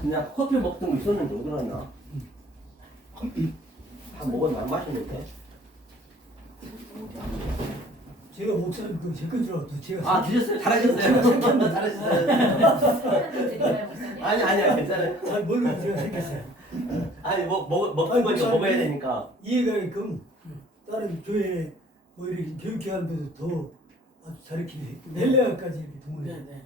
그냥 커피 먹던 거 있었는데 어디 갔나? 다 먹었나? 안 마셨는데? 제가 목사님 그 제건 줄 알았다. 제가 아 드셨어요? 잘하셨어요. 잘하셨어요. 아니 괜찮아요. 잘 모르는 제가 생겼어요. 아니 먹는 거니까 먹어야 되니까. 이해가게끔 다른 교회 뭐 이렇게 교육기관들도 더 아주 잘했긴 해. 헬레아까지 이렇게 동원해. 네네.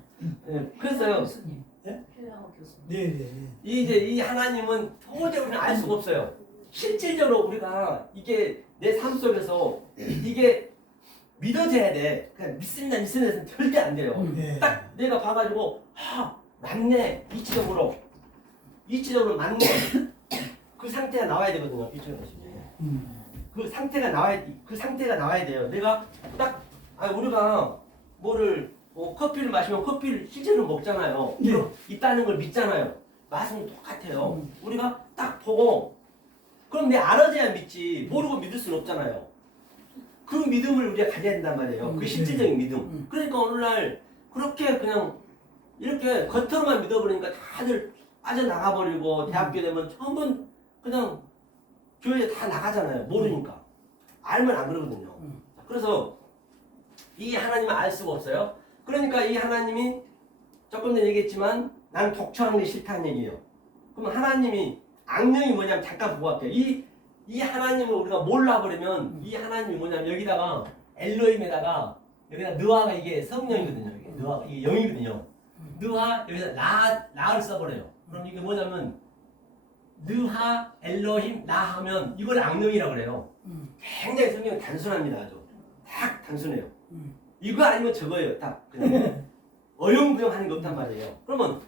네, 그랬어요. 교수님. 예? 헬라어 교수님. 네네. 이 하나님은 도저히 우리는 알 수가 없어요. 실질적으로 우리가 이게 내 삶 속에서 이게 믿어져야 돼. 그냥 믿습니다 해서는 절대 안 돼요. 네. 딱 내가 봐가지고 맞네 이치적으로 맞네 그 상태가 나와야 되거든요. 이쪽에 보시면 그 상태가 나와야 돼요. 내가 딱 우리가 커피를 마시면 커피를 실제로 먹잖아요. 네. 있다는 걸 믿잖아요. 맛은 똑같아요. 우리가 딱 보고 그럼 내 알아줘야 믿지 모르고 믿을 수는 없잖아요. 그 믿음을 우리가 가져야 된단 말이에요. 그 실질적인 믿음. 그러니까 오늘날 그렇게 그냥 이렇게 겉으로만 믿어버리니까 다들 빠져나가버리고 대학교 되면 전부 그냥 교회에 다 나가잖아요. 모르니까. 알면 안 그러거든요. 그래서 이 하나님을 알 수가 없어요. 그러니까 이 하나님이 조금 전에 얘기했지만 나는 독처하는 게 싫다는 얘기예요. 그럼 하나님이 악령이 뭐냐면 잠깐 보고 갈게요. 이 하나님을 우리가 몰라버리면 이 하나님이 뭐냐면 여기다가 엘로힘에다가 여기다 느와가 이게 성령이거든요. 이게 느와가 이게 영이거든요. 느와 여기다 나를 써버려요. 그럼 이게 뭐냐면 느하 엘로힘 나 하면 이걸 악령이라고 그래요. 굉장히 성경은 단순합니다. 아주 딱 단순해요. 이거 아니면 저거예요. 딱 그냥 어영부영하는 게 없단 말이에요. 그러면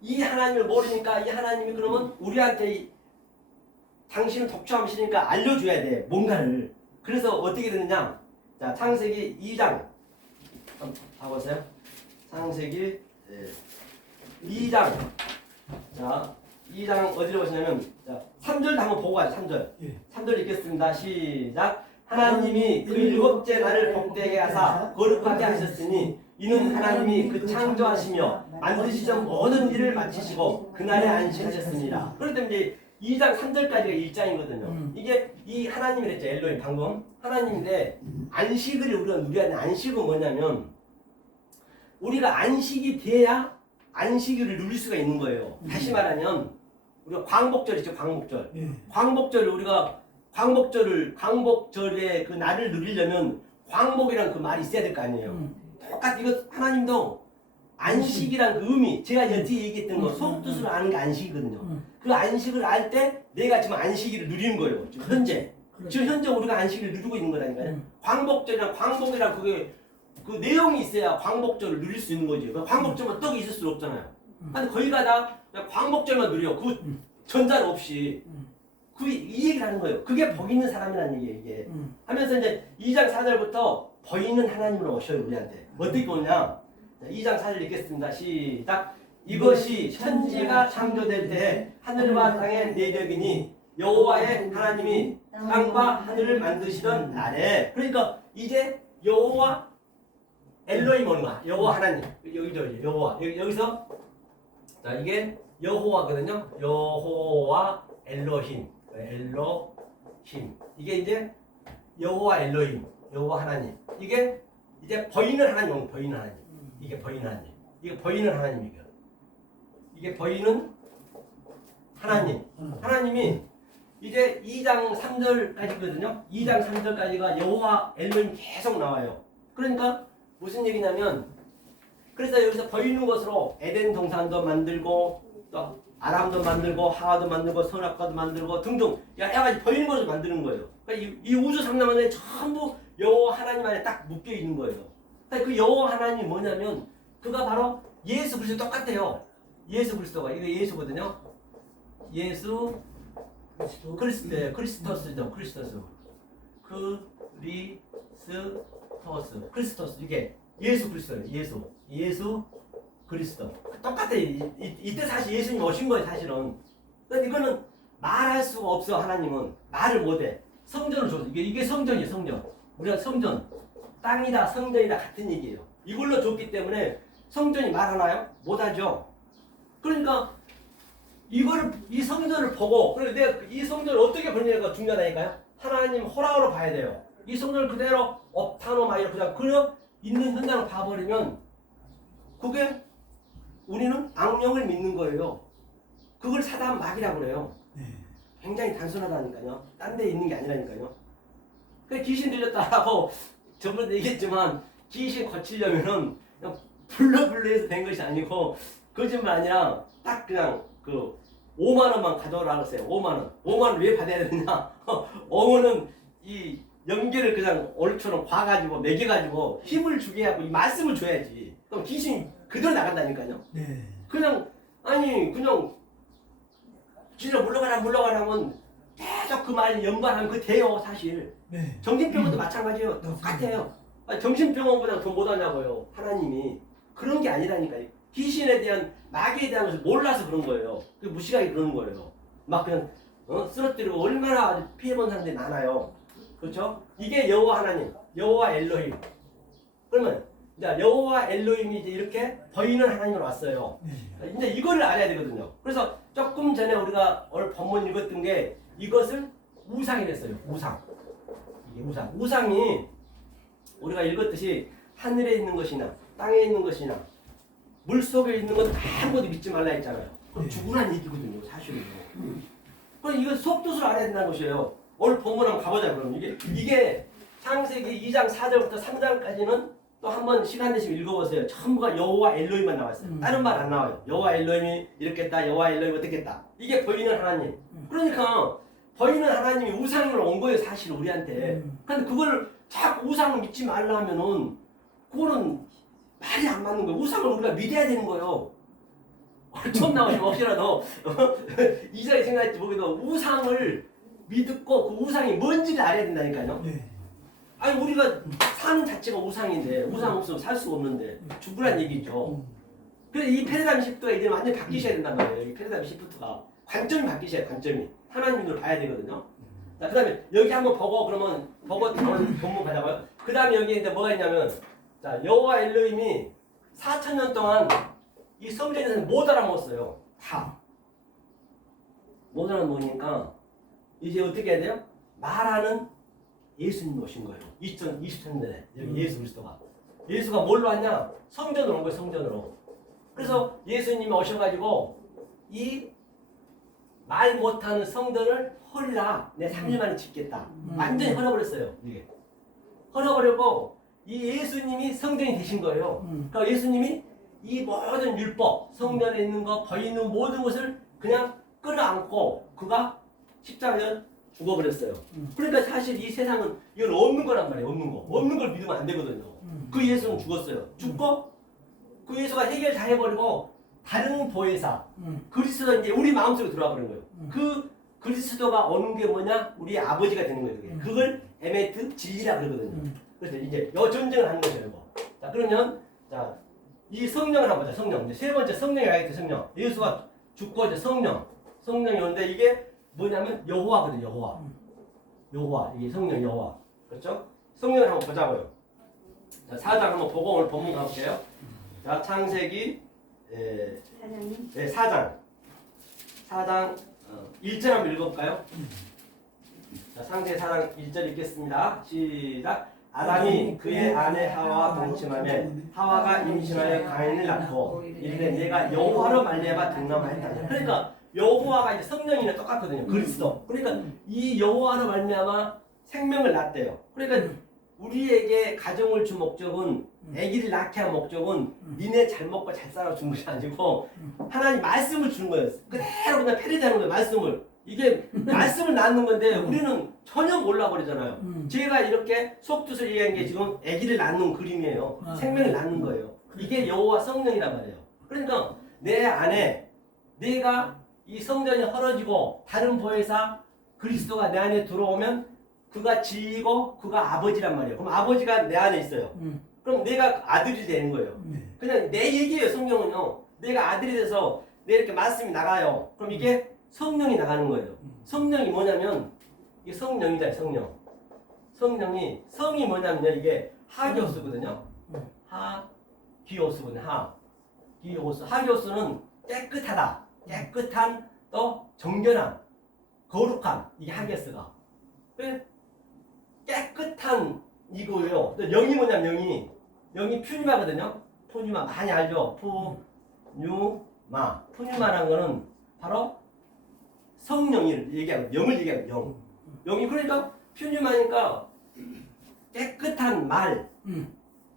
이 하나님을 모르니까 이 하나님이 그러면 우리한테 당신은 독처함이시니까 알려줘야 돼. 뭔가를. 그래서 어떻게 되느냐. 창세기 2장 한번 봐보세요. 창세기 2장 2장 어디로 보시냐면 3절도 한번 보고 가죠. 3절. 예. 3절 읽겠습니다. 시작. 하나님이 그 일곱째 날을 복되게 하사 거룩하게 하셨으니 이는 하나님이 그 창조하시며 만드시던 모든 일을 마치시고 그날에 안식하셨습니다. 그렇기 때문에 이제 2장 3절까지가 1장이거든요. 이게 이 하나님이랬죠. 엘로힘 방금 하나님인데 안식을 우리가 누려야 하는 안식은 뭐냐면 우리가 안식이 돼야 안식일을 누릴 수가 있는 거예요. 다시 말하면 우리가 광복절 있죠. 광복절. 예. 광복절을 우리가 광복절의 그 날을 누리려면 광복이란 그 말이 있어야 될 거 아니에요. 똑같이 이거 하나님도 안식이란 그 의미 제가 여태 얘기했던 거 속뜻으로 아는 게 안식이거든요. 그 안식을 알 때 내가 지금 안식일을 누리는 거예요. 지금 현재. 지금 현재 우리가 안식일을 누리고 있는 거라니까요. 광복이란 그게 그 내용이 있어야 광복절을 누릴 수 있는 거지. 광복절만 떡이 있을 수 없잖아요. 근데 거기 가다 광복절만 누려. 그 전자는 없이. 이 얘기를 하는 거예요. 그게 복 있는 사람이라는 얘기예요. 이게. 하면서 이제 2장 4절부터 복 있는 하나님으로 오셔요. 우리한테. 어떻게 오냐. 2장 4절 읽겠습니다. 시작. 이것이 천지가 창조될 때 하늘과 땅의 내력이니 여호와의 하나님이 땅과 하늘을 만드시던 날에. 그러니까 이제 여호와 엘로힘 오는 거야. 여호와 하나님. 여기죠. 여호와. 여기서 이게 여호와거든요. 여호와 엘로힘. 이게 이제 여호와 엘로힘. 여호와 하나님. 이게 이제 보이는 하나님. 보이는 하나님. 이게 보이는 하나님. 이게 보이는 하나님이에요. 이게 보이는 하나님. 하나님이 이제 2장 3절까지거든요. 2장 3절까지가 여호와 엘로힘 계속 나와요. 그러니까 무슨 얘기냐면 그래서 여기서 보이는 것으로 에덴 동산도 만들고 또 아람도 만들고 하와도 만들고 선악과도 만들고 등등 여러 가지 보이는 것을 만드는 거예요. 그러니까 이 우주 삼라만에 전부 여호와 하나님 안에 딱 묶여 있는 거예요. 그러니까 그 여호와 하나님이 뭐냐면 그가 바로 예수 그리스도 똑같아요. 예수 그리스도가 이게 예수거든요. 예수 크리스토스죠. 크리스토스 이게 예수 그리스도예요. 예수 그리스도 똑같아. 이때 사실 예수님 오신 거예요. 사실은. 근데 이거는 말할 수가 없어. 하나님은 말을 못해. 성전을 줬어. 이게 성전이에요. 성전. 우리가 성전 땅이다 성전이다 같은 얘기예요. 이걸로 줬기 때문에 성전이 말하나요? 못하죠. 그러니까 이거를 이 성전을 보고 그리고 내가 이 성전을 어떻게 보느냐가 중요하다니까요. 하나님 허락으로 봐야 돼요. 이 성전을 그대로 업타노 마이로 그냥 그려 있는 현장을 봐버리면 그게 우리는 악령을 믿는 거예요. 그걸 사단 마귀라고 그래요. 네. 굉장히 단순하다니까요. 딴 데 있는 게 아니라니까요. 그 귀신 들렸다라고 저번에 얘기했지만 귀신 거치려면은 그냥 불러불러해서 된 것이 아니고 거짓말 아니라 딱 그냥 그 5만 원만 가져오라고 했어요. 5만 원. 5만 원 왜 받아야 되느냐? 어머는 이 연계를 그냥 얼처럼 봐가지고 매겨가지고 힘을 주게 하고 이 말씀을 줘야지. 그럼 귀신이 그대로 나간다니까요. 네. 그냥 아니 그냥 진짜 물러가라 하면 계속 그 말 연관하면 그 돼요 사실. 네. 정신병원도 마찬가지예요. 똑같아요. 아니, 정신병원보다 더 못하냐고요. 하나님이 그런 게 아니라니까요. 귀신에 대한 마귀에 대한 것을 몰라서 그런 거예요. 그 무식하게 그러는 거예요. 막 그냥 쓰러뜨리고 얼마나 피해본 사람들이 많아요. 그렇죠? 이게 여호와 하나님, 여호와 엘로힘. 그러면 이제 여호와 엘로힘이 이제 이렇게 보이는 하나님으로 왔어요. 네. 이제 이거를 알아야 되거든요. 그래서 조금 전에 우리가 오늘 본문 읽었던 게 이것을 우상이랬어요. 우상. 이게 우상. 우상이 우리가 읽었듯이 하늘에 있는 것이나 땅에 있는 것이나 물 속에 있는 것 아무것도 믿지 말라 했잖아요. 그럼 죽으란 얘기거든요. 사실은. 그럼 이거 속뜻을 알아야 된다는 것이에요. 오늘 본문 한번 가보자. 그럼 이게 창세기 2장 4절부터 3장까지는 또 한번 시간 되시면 읽어보세요. 전부가 여호와 엘로힘만 나왔어요. 다른 말 안 나와요. 여호와 엘로힘이 이렇게 했다. 여호와 엘로힘 어떻게 했다. 이게 보이는 하나님. 그러니까 보이는 하나님이 우상을 온 거예요. 사실 우리한테. 근데 그걸 자꾸 우상을 믿지 말라 하면은 그거는 말이 안 맞는 거예요. 우상을 우리가 믿어야 되는 거예요. 처음 나오시면 혹시라도 이상하게 생각할지 모르겠도 우상을 믿고 그 우상이 뭔지를 알아야 된다니까요. 네. 아니 우리가 사는 자체가 우상인데 우상 없으면 살 수가 없는데 죽으란 얘기죠. 그래서 이 패러다임 시프트가 이제 완전히 바뀌셔야 된단 말이에요. 이 패러다임 시프트가 관점이 바뀌셔야 돼요. 관점이 하나님을 봐야 되거든요. 자, 그다음에 여기 한번 보고 그러면 보고 본문 가자고요. 그다음에 여기 이제 뭐가 있냐면 자 여호와 엘로힘이 4,000년 동안 이 성전에서 못 알아먹었어요. 다 못 알아먹으니까 이제 어떻게 해야 돼요? 말하는 예수님 오신 거예요. 2023년에 여기 예수 그리스도가 예수가 뭘로 왔냐? 성전으로 온 거예요. 성전으로. 그래서 예수님이 오셔가지고 이 말 못하는 성전을 헐라 내 3일 만에 짓겠다. 완전히 헐어버렸어요. 이게 헐어버리고 이 예수님이 성전이 되신 거예요. 그러니까 예수님이 이 모든 율법 성전에 있는 거 보이는 모든 것을 그냥 끌어안고 그가 십자가에 죽어버렸어요. 그러니까 사실 이 세상은 이건 없는 거란 말이에요. 없는 거. 없는 걸 믿으면 안 되거든요. 그 예수는 죽었어요. 죽고 그 예수가 해결 다 해버리고 다른 보혜사 그리스도 이제 우리 마음속에 들어와 버린 거예요. 그 그리스도가 오는 게 뭐냐? 우리 아버지가 되는 거예요. 그게. 그걸 에메트 진리라 그러거든요. 그래서 이제 요 전쟁을 하는 거죠. 이거. 자 그러면 자 이 성령을 한번 보자. 성령. 이제 세 번째 성령이 와야겠죠. 성령. 예수가 죽고 이제 성령이 오는데 이게 뭐냐면 여호와거든요. 여호와. 이게 성령 여호와. 그렇죠? 성령을 한번 보자고요. 자, 4장 한번 보고 오늘 본문 가볼게요. 자, 창세기 4장 1절 한번 읽어볼까요? 자, 창세기 4장 1절 읽겠습니다. 시작. 아담이 그의 아내 하와와 동침하며 하와가 임신하여 가인을 낳고 이르되 내가 여호와로 말미암아 등남하였다. 그러니까 여호와가 이제 성령이랑 똑같거든요. 그리스도. 그러니까 이 여호와로 말미암아 생명을 낳대요. 그러니까 우리에게 가정을 준 목적은 아기를 낳게 한 목적은 니네 잘 먹고 잘 살아 준 것이 아니고 하나님 말씀을 주는 거예요. 그대로 그냥 패러다는 거예요. 말씀을. 이게 말씀을 낳는 건데 우리는 전혀 몰라버리잖아요. 제가 이렇게 속뜻을 얘기한 게 지금 아기를 낳는 그림이에요. 생명을 낳는 거예요. 이게 여호와 성령이란 말이에요. 그러니까 내 안에 내가 이 성전이 헐어지고 다른 보혜사 그리스도가 내 안에 들어오면 그가 진리고 그가 아버지란 말이에요. 그럼 아버지가 내 안에 있어요. 그럼 내가 아들이 되는 거예요. 그냥 내 얘기예요. 성경은요. 내가 아들이 돼서 내 이렇게 말씀이 나가요. 그럼 이게 성령이 나가는 거예요. 성령이 뭐냐면 이게 성령이다. 성령이 성이 뭐냐면요. 이게 하기오스거든요. 하기오스거든요. 하기오스. 하기오스는 깨끗하다. 깨끗한 또 정결함, 거룩함 이게 하겠어가. 깨끗한 이거예요. 또 영이 뭐냐면 영이 푸뉴마거든요. 푸뉴마 많이 알죠? 푸뉴마. 푸뉴마라는 거는 바로 성령을 얘기하고 영을 얘기하고 영. 영이 그러니까 푸뉴마니까 깨끗한 말,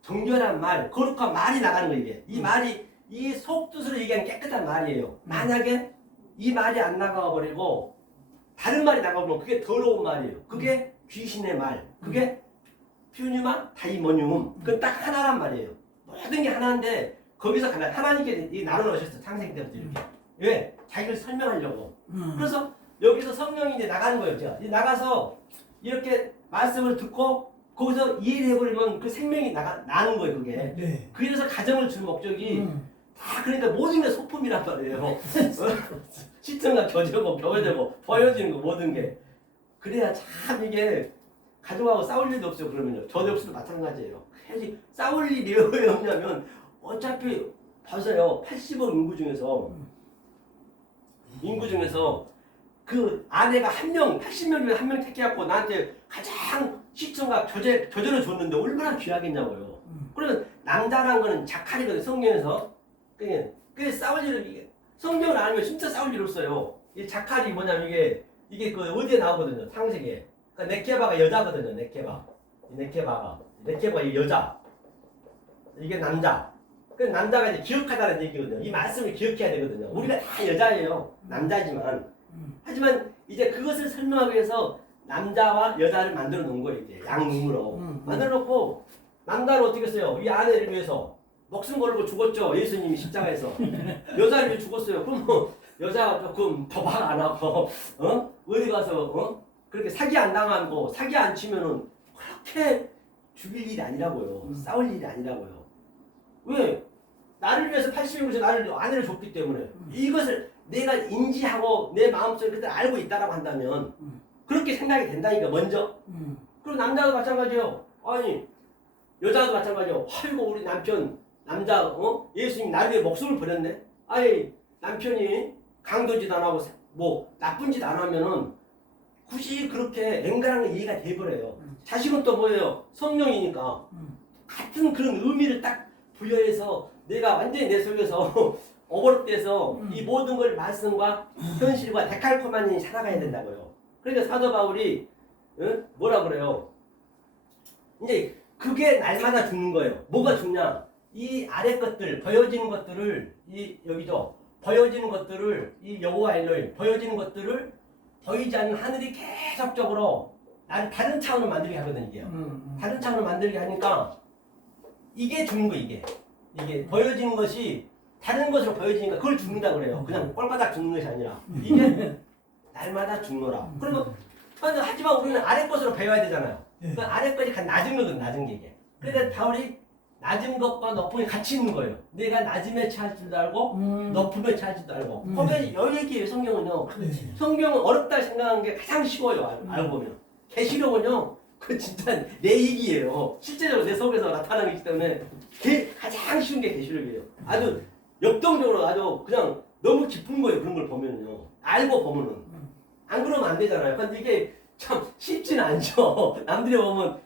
정결한 말, 거룩한 말이 나가는 거 이게. 이 말이 이 속뜻으로 얘기하는 깨끗한 말이에요. 만약에 이 말이 안 나가버리고 다른 말이 나가버리면 그게 더러운 말이에요. 그게 귀신의 말. 그게 퓨뉴마 다이모늄. 그건 딱 하나란 말이에요. 모든 게 하나인데 거기서 하나님께 나눠 놓으셨어. 창세기 때부터 이렇게. 왜? 자기를 설명하려고. 그래서 여기서 성령이 이제 나가는 거예요. 제가 나가서 이렇게 말씀을 듣고 거기서 이해를 해버리면 그 생명이 나는 거예요. 그게. 네. 그래서 가정을 준 목적이 다 그러니까 모든 게 소품이란 말이에요. 시청과 교제고 교회되고 보여지는 거 모든 게. 그래야 참 이게 가족하고 싸울 일도 없어요. 그러면요. 저희 없어도 마찬가지예요. 괜히 싸울 일이 왜 없냐면 어차피 봐서요. 80억 인구 중에서 그 아내가 한 명, 80명 중에 한 명 택해갖고 나한테 가장 시청과 교제를 줬는데 얼마나 귀하겠냐고요. 그러면 남자란 거는 자칼이거든요. 성경에서. 그게 싸울 일은 이게 성경을 알면 진짜 싸울 일 없어요. 이 자칼이 뭐냐면 이게 그 어디에 나오거든요. 창세기에. 그러니까 네케바가 여자거든요. 네케바가 이 여자. 이게 남자. 그 남자가 이제 기억하다는 얘기거든요. 이 말씀을 기억해야 되거든요. 우리가 다 여자예요. 남자지만. 하지만 이제 그것을 설명하기 위해서 남자와 여자를 만들어 놓은 거예요. 이제 양눈으로 만들어 놓고 남자를 어떻게 했어요? 이 아내를 위해서 목숨 걸고 죽었죠. 예수님이 십자가에서. 여자를 위해 죽었어요. 그럼 뭐 여자가 조금 도박 안 하고 어디 가서 그렇게 사기 안 당하고 사기 안 치면은 그렇게 죽일 일이 아니라고요. 싸울 일이 아니라고요. 왜? 나를 위해서 80명에서 나를 아내를 줬기 때문에 이것을 내가 인지하고 내 마음속에 그때 알고 있다라고 한다면 그렇게 생각이 된다니까 먼저. 그리고 남자도 마찬가지예요. 아니 여자도 마찬가지예요. 아이고 우리 남편 남자 예수님이 나를 위해 목숨을 버렸네. 아니 남편이 강도짓 안 하고 뭐 나쁜 짓 안 하면은 굳이 그렇게 앵간한 이해가 돼버려요. 자식은 또 뭐예요? 성령이니까 같은 그런 의미를 딱 부여해서 내가 완전히 내 속에서 어버릇돼서 이 모든 걸 말씀과 현실과 데칼코마니 살아가야 된다고요. 그러니까 사도 바울이 뭐라 그래요? 이제 그게 날마다 죽는 거예요. 뭐가 죽냐? 이 아래 것들 보여지는 것들을 여기죠. 보여지는 것들을 이 여호와 엘로힘 보여지는 것들을 보이지 않는 하늘이 계속적으로 나를 다른 차원으로 만들게 하거든 이게. 다른 차원으로 만들게 하니까 이게 죽는 거 이게 보여지는 것이 다른 것으로 보여지니까 그걸 죽는다 그래요. 그냥 꼴바닥 죽는 것이 아니라 이게 날마다 죽노라. 그러면 하지만 우리는 아래 것으로 배워야 되잖아요. 그 아래 것이 가장 낮은 거거든 낮은 게 이게. 그러니까 바울이 낮은 것과 높음이 같이 있는 거예요. 내가 낮음에 처할 줄도 알고 높음에 처할 줄도 알고. 거기에 여기 얘기해요. 성경은요. 성경은 어렵다 생각하는 게 가장 쉬워요. 알고 보면. 계시록은요. 그 진짜 내 얘기예요. 실제적으로 내 속에서 나타나는 거기 때문에 가장 쉬운 게 계시록이에요. 아주 역동적으로 아주 그냥 너무 깊은 거예요. 그런 걸 보면요. 알고 보면은. 안 그러면 안 되잖아요. 근데 이게 참 쉽지는 않죠. 남들이 보면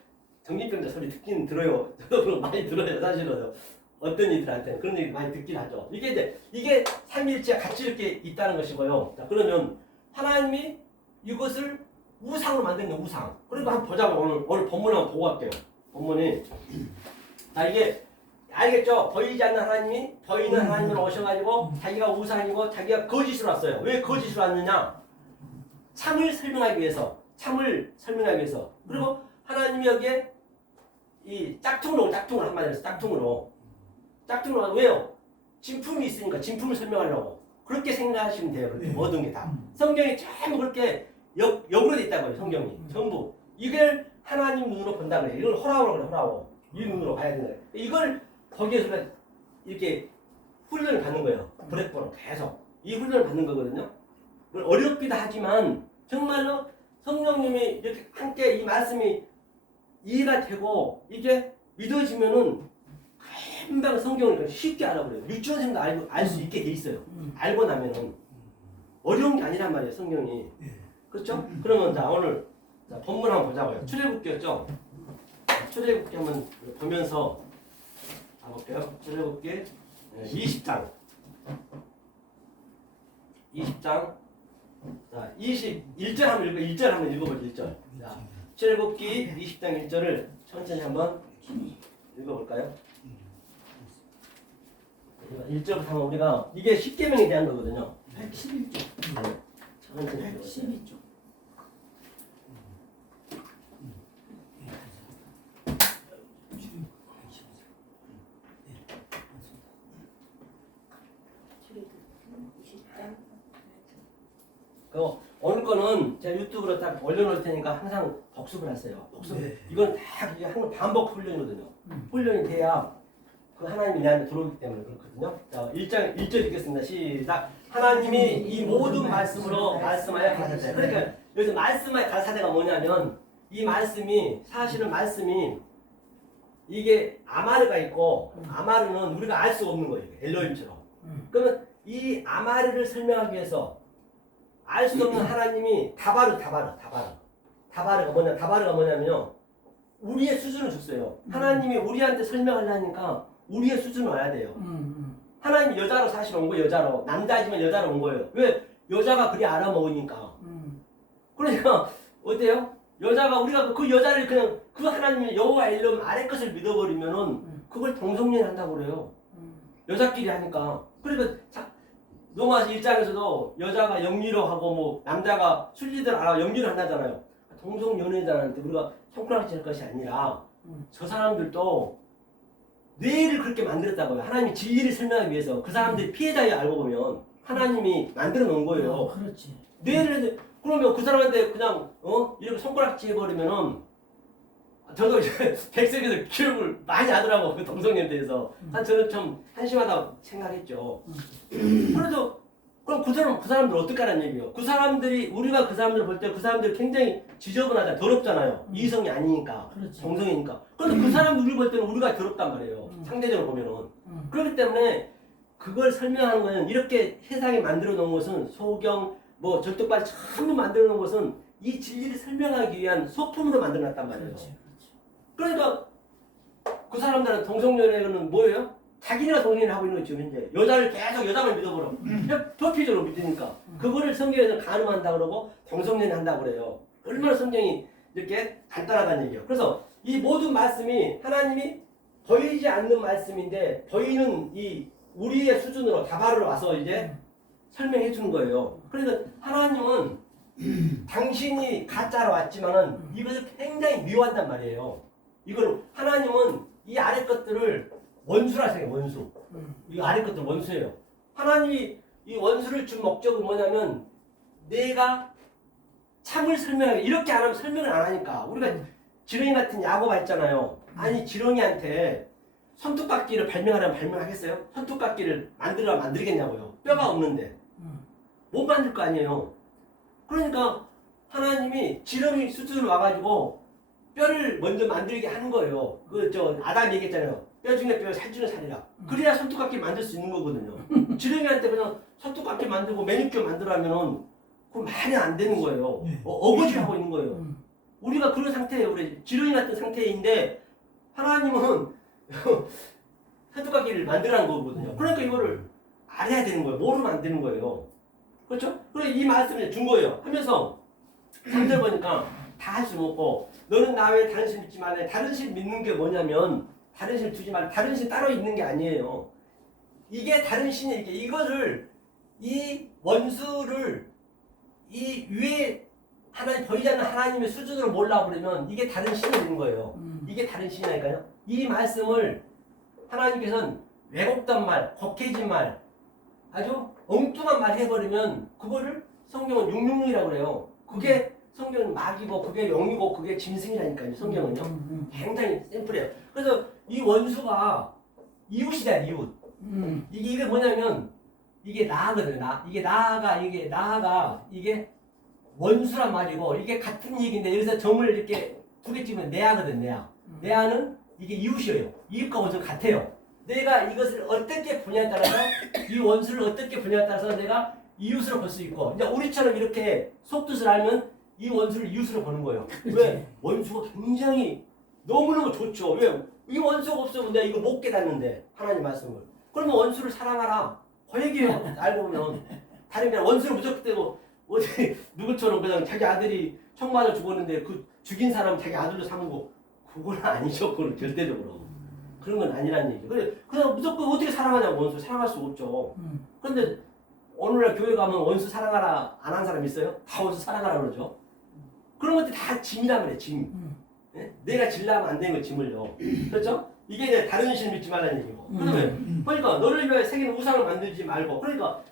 정신병자 소리 듣긴 들어요. 저도 많이 들어요. 사실은. 어떤 이들한테는 그런 얘기 많이 듣긴 하죠. 이게 삼위일체가 같이 이렇게 있다는 것이고요. 자, 그러면 하나님이 이것을 우상으로 만든 거 우상. 그리고 한번 보자고 오늘 본문 한번 보고 갈게요. 본문이 자 이게 알겠죠? 보이지 않는 하나님이 보이는 하나님으로 오셔가지고 자기가 우상이고 자기가 거짓으로 왔어요. 왜 거짓으로 왔느냐? 참을 설명하기 위해서. 그리고 하나님이 여기에 이 짝퉁으로 한마디로 해서 짝퉁으로 왜요? 진품이 있으니까 진품을 설명하려고 그렇게 생각하시면 돼요. 그렇게 모든 게 다 성경이 전부 그렇게 역으로 돼 있다고요. 성경이 전부 이걸 하나님 눈으로 본다 그래요. 이걸 호라오라고 그래. 호라오 이 눈으로 봐야 된다. 이걸 거기에서 이렇게 훈련을 받는 거예요. 브레포로 계속 이 훈련을 받는 거거든요. 어렵기도 하지만 정말로 성령님이 이렇게 함께 이 말씀이 이해가 되고 이게 믿어지면은 금방 성경을 쉽게 알아버려요. 유치원생도 알 수 있게 돼 있어요. 알고 나면은 어려운 게 아니란 말이에요, 성경이. 예. 그렇죠? 그러면 자 오늘 자, 본문 한번 보자고요. 출애굽기였죠? 출애굽기 한번 보면서 가볼게요. 출애굽기 20장. 20장. 자, 21절 한번 읽어. 1절 한번 읽어보죠. 1절. 자, 출애굽기 20장 1절을 천천히 한번 읽어볼까요? 1절부터 하면 우리가 이게 10계명에 대한 거거든요. 111조. 네. 천천히 읽어보세요. 112조. 그 오늘 거는 제가 유튜브로 딱 올려놓을 테니까 항상 복습을 하세요. 복습. 네. 이건 다 이게 항상 반복 훈련이거든요. 훈련이 돼야 그 하나님이 내 안에 들어오기 때문에 그렇거든요. 자, 1장 1절 읽겠습니다. 시작. 하나님이 이 모든 말씀으로 말씀하여 가르치세요. 그러니까 여기서 말씀하여 가르치다가 뭐냐면 이 말씀이 사실은 말씀이 이게 아마르가 있고 아마르는 우리가 알 수 없는 거예요. 엘로힘처럼. 그러면 이 아마르를 설명하기 위해서 알 수 없는 하나님이 다바르가 뭐냐면요. 우리의 수준을 줬어요. 하나님이 우리한테 설명하려니까 우리의 수준을 와야 돼요. 하나님이 여자로 사실 온 거예요. 여자로. 남자지만 여자로 온 거예요. 왜? 여자가 그리 알아먹으니까. 그러니까 어때요? 여자가 우리가 그 여자를 그냥 그 하나님의 여호와 엘롬 아래 것을 믿어버리면은 그걸 동성恋한다고 그래요. 여자끼리 하니까. 그러니까 로마서 1장에서도 여자가 영리로 하고 뭐 남자가 순리들 알아 영리를 한다잖아요. 동성연애자한테 우리가 손가락질 할 것이 아니라 저 사람들도 뇌를 그렇게 만들었다고요. 하나님이 진리를 설명하기 위해서 그 사람들이 피해자예요. 알고 보면 하나님이 만들어 놓은 거예요. 그렇지. 뇌를 그러면 그 사람한테 그냥 이렇게 손가락질 해버리면은 저도 이제 백석에서 교육을 많이 하더라고 그 동성연애에 대해서. 저는 좀 한심하다고 생각했죠. 그래도 그럼 그 사람들 어떻게 하라는 얘기예요? 그 사람들이 우리가 그 사람들을 볼 때 그 사람들이 굉장히 지저분하다, 더럽잖아요. 이성이 아니니까, 그렇지. 동성이니까. 그런데 그 사람들 우리 볼 때는 우리가 더럽단 말이에요. 상대적으로 보면은. 그렇기 때문에 그걸 설명하는 거는 이렇게 세상에 만들어 놓은 것은 소경, 뭐 절뚝발 전부 만들어 놓은 것은 이 진리를 설명하기 위한 소품으로 만들어 놨단 말이에요. 그렇지. 그러니까 그 사람들은 동성연애는 뭐예요? 자기네가 동성연애 하고 있는 거죠 현재. 여자를 계속 여자만 믿어버려. 표피적으로 믿으니까. 그거를 성경에서 가늠한다 그러고 동성연애 한다 그래요. 얼마나 성경이 이렇게 간단하다는 얘기예요. 그래서 이 모든 말씀이 하나님이 보이지 않는 말씀인데 보이는 이 우리의 수준으로 다바르로 와서 이제 설명해 주는 거예요. 그러니까 하나님은 당신이 가짜로 왔지만은 이것을 굉장히 미워한단 말이에요. 이걸 하나님은 이 아래 것들을 원수라 생각해요. 원수. 이 아래 것들 원수예요. 하나님이 이 원수를 준 목적은 뭐냐면 내가 참을 설명하게 이렇게 안 하면 설명을 안 하니까 우리가 지렁이 같은 야고가 있잖아요. 아니 지렁이한테 손톱깎이를 발명하려면 발명하겠어요? 손톱깎이를 만들겠냐고요. 뼈가 없는데 못 만들 거 아니에요. 그러니까 하나님이 지렁이 수준으로 와가지고 뼈를 먼저 만들게 하는 거예요. 아담이 얘기했잖아요. 뼈 중에 뼈, 살 중에 살이라. 그래야 손톱깎이 만들 수 있는 거거든요. 지렁이한테 그냥 손톱깎이 만들고 매니큐어 만들어하면은 그건 말이 안 되는 거예요. 어거지하고 있는 거예요. 우리가 그런 상태예요. 우리 지렁이 같은 상태인데 하나님은 손톱깎이를 만들라는 거거든요. 그러니까 이거를 알아야 되는 거예요. 모르면 안 되는 거예요. 그렇죠? 그래서 이 말씀을 준 거예요. 하면서 3절 보니까 다 할 수는 없고 너는 나 외에 다른 신 믿지 말래. 다른 신 믿는 게 뭐냐면 다른 신 두지 말래. 다른 신 따로 있는 게 아니에요. 이게 다른 신이 이렇게 이거를 이 원수를 이 위에 하나님 보이지 않는 하나님의 수준으로 몰라 버리면 이게 다른 신이 있는 거예요. 이게 다른 신이니까요. 이 말씀을 하나님께서는 왜곡된 말, 곡해진 말, 아주 엉뚱한 말 해버리면 그거를 성경은 666이라고 그래요. 그게 성경은 막이고 그게 영이고 그게 짐승이라니까요. 성경은요. 굉장히 샘플이에요. 그래서 이 원수가 이웃이다. 이웃. 이게 뭐냐면 이게 나거든요. 이게 나가 이게 원수란 말이고 이게 같은 얘기인데 여기서 점을 이렇게 두 개 찍으면 내아거든. 내아는 이게 이웃이에요. 이웃과 원수 같아요. 내가 이것을 어떻게 보냐에 따라서 이 원수를 어떻게 보냐에 따라서 내가 이웃으로 볼 수 있고 이제 우리처럼 이렇게 속뜻을 알면 이 원수를 이웃으로 보는 거예요. 왜? 원수가 굉장히 너무너무 좋죠. 왜? 이 원수가 없으면 내가 이거 못 깨닫는데 하나님 말씀을. 그러면 원수를 사랑하라. 그 얘기예요. 알고 보면 다른 게 원수를 무조건 떼고 어디 누구처럼 그냥 자기 아들이 총 맞아 죽었는데 그 죽인 사람 자기 아들로 삼고 그건 아니죠. 그건 절대적으로. 그런 건 아니라는 얘기죠. 그냥 무조건 어떻게 사랑하냐고 원수 사랑할 수 없죠. 그런데 오늘날 교회 가면 원수 사랑하라 안 한 사람 있어요? 다 원수 사랑하라 그러죠. 그런 것들이 다 짐이란 말이에요. 짐. 예? 내가 질라면 안 되는 거 짐을요. 그렇죠? 이게 이제 다른 신 믿지 말라는 얘기고. 그러면 그러니까 너를 위하여 새긴 우상을 만들지 말고 그러니까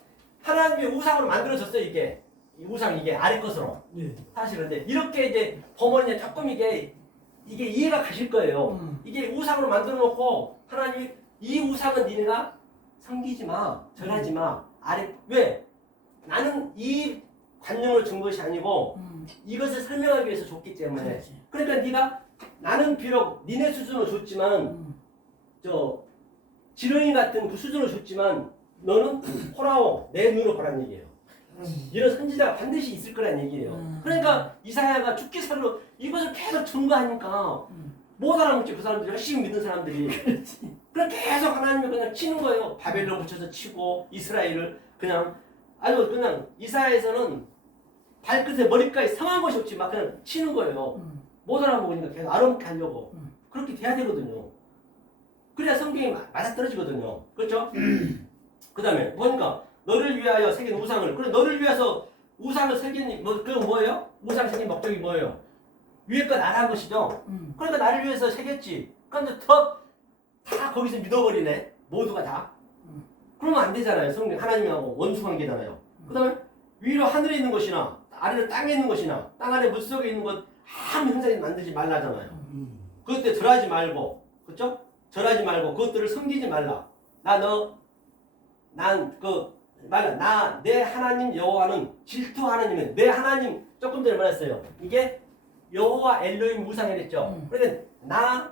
하나님의 우상으로 만들어졌어요. 이게 이 우상 이게 아래 것으로. 예. 사실 근데 이렇게 이제 보면 조금 이게 이해가 가실 거예요. 이게 우상으로 만들어 놓고 하나님이 이 우상은 니네가 섬기지 마, 절하지 마. 아래 왜? 나는 이 관념을 준 것이 아니고 이것을 설명하기 위해서 줬기 때문에. 그렇지. 그러니까 네가 나는 비록 니네 수준으로 줬지만 저 지렁이 같은 그 수준으로 줬지만 너는 호라오 내 눈으로 보라는 얘기예요. 이런 선지자가 반드시 있을 거란 얘기예요. 그러니까 이사야가 죽기 살로 이것을 계속 증거하니까 못 알아먹지 그 사람들이 열심히 믿는 사람들이. 그럼 계속 하나님을 그냥 치는 거예요. 바벨론 붙여서 치고 이스라엘을 그냥 아주 그냥 이사야에서는 발끝에 머리까지 상한 것이 없지 막 그냥 치는 거예요. 못 알아먹으니까 계속 알아먹게 하려고. 그렇게 돼야 되거든요. 그래야 성경이 맞아떨어지거든요. 그렇죠? 그 다음에 보니까 너를 위하여 새긴 우상을 그래 너를 위해서 우상을 새긴 그건 뭐예요? 우상 새긴 목적이 뭐예요? 위에 거 나라는 것이죠. 그러니까 나를 위해서 새겼지. 그런데 다 거기서 믿어버리네. 모두가 다. 그러면 안 되잖아요. 성경 하나님하고 원수 관계잖아요. 그 다음에 위로 하늘에 있는 것이나 아래로 땅에 있는 것이나 땅 안에 물속에 있는 것 아무 형상이 만들지 말라잖아요. 그때 절하지 말고 그렇죠? 절하지 말고 그것들을 섬기지 말라. 나 내 하나님 여호와는 질투 하나님은 내 하나님 조금 전에 말했어요. 이게 여호와 엘로힘 우상이랬죠. 그러니까 나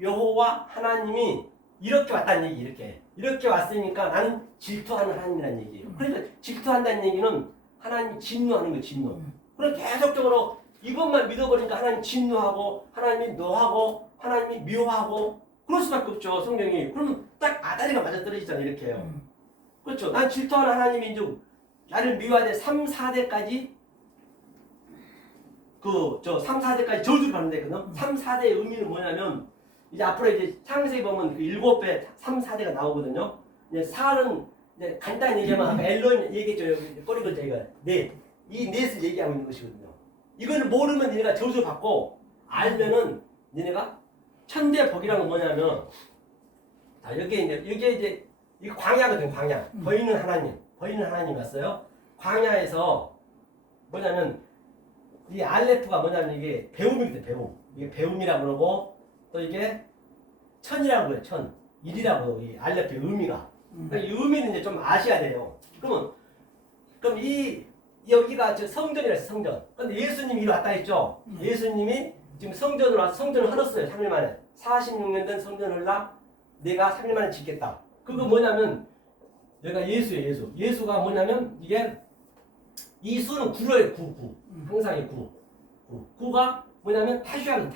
여호와 하나님이 이렇게 왔다는 얘기 이렇게 왔으니까 나는 질투하는 하나님이라는 얘기예요. 그러니까 질투한다는 얘기는 하나님 진노하는 거예요. 진노. 그럼 계속적으로 이것만 믿어버리니까 하나님 진노하고 하나님이 노하고 하나님이 미워하고 그럴 수밖에 없죠. 성경이. 그러면 딱 아다리가 맞아떨어지잖아요. 이렇게 해요. 그렇죠. 난 질투하는 하나님이 이제 나를 미워하되 3, 4대까지 3, 4대까지 저주를 받는다거든. 3, 4대의 의미는 뭐냐면 이제 앞으로 이제 창세기 보면 그 7배 3, 4대가 나오거든요. 이제 4는 이제 간단히 얘기하면 아까 엘론 얘기했죠. 여기 꼬리글 저희가 이 넷을 얘기하고 있는 것이거든요. 이걸 모르면 니네가 저주 받고 알면은 니네가 천대 복이라는 건 뭐냐면 여기에 이제 이 광야거든. 광야. 보이는 하나님 왔어요. 광야에서 뭐냐면 이 알레프가 뭐냐면 이게 배움이거든. 배움. 이게 배움이라고 그러고 또 이게 천이라고 그래요. 천. 일이라고 이 알레프의 의미가. 그러니까 이 의미는 이제 좀 아셔야 돼요. 그럼 여기가 저 성전이라서 성전. 근데 예수님이 이리 왔다 했죠. 예수님이 지금 성전으로 와서 성전을 흘렀어요. 3일 만에. 46년 된 성전을 내가 3일 만에 짓겠다. 그거 뭐냐면 여기가 예수예요. 예수가 뭐냐면 이게 이 수는 구로예요. 구. 항상의 구. 구가 뭐냐면 타슈아는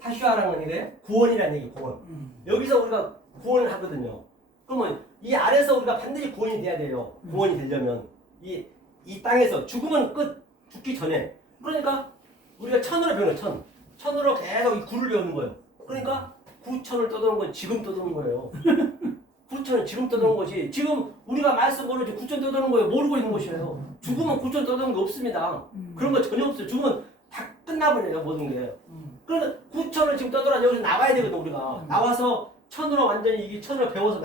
타슈아라는 건 이래 구원이라는 얘기. 구원. 여기서 우리가 구원을 하거든요. 그러면 이 아래서 우리가 반드시 구원이 돼야 돼요. 구원이 되려면 이 땅에서 죽으면 끝. 죽기 전에. 그러니까 우리가 천으로 배우는 천으로 계속 이 구를 배우는 거예요. 그러니까 9천을 떠도는 건 지금 떠도는 거예요. 9천은 지금 떠도는 거지. 지금 우리가 말씀 모르지 9천 떠도는 거예요. 모르고 있는 것이에요. 죽으면 9천 떠도는 게 없습니다. 그런 거 전혀 없어요. 죽으면 다 끝나버려요. 모든 게. 그래서 9천을 지금 떠돌아 여기서 나와야 되거든. 우리가 나와서 천으로 완전히 이게 천으로 배워서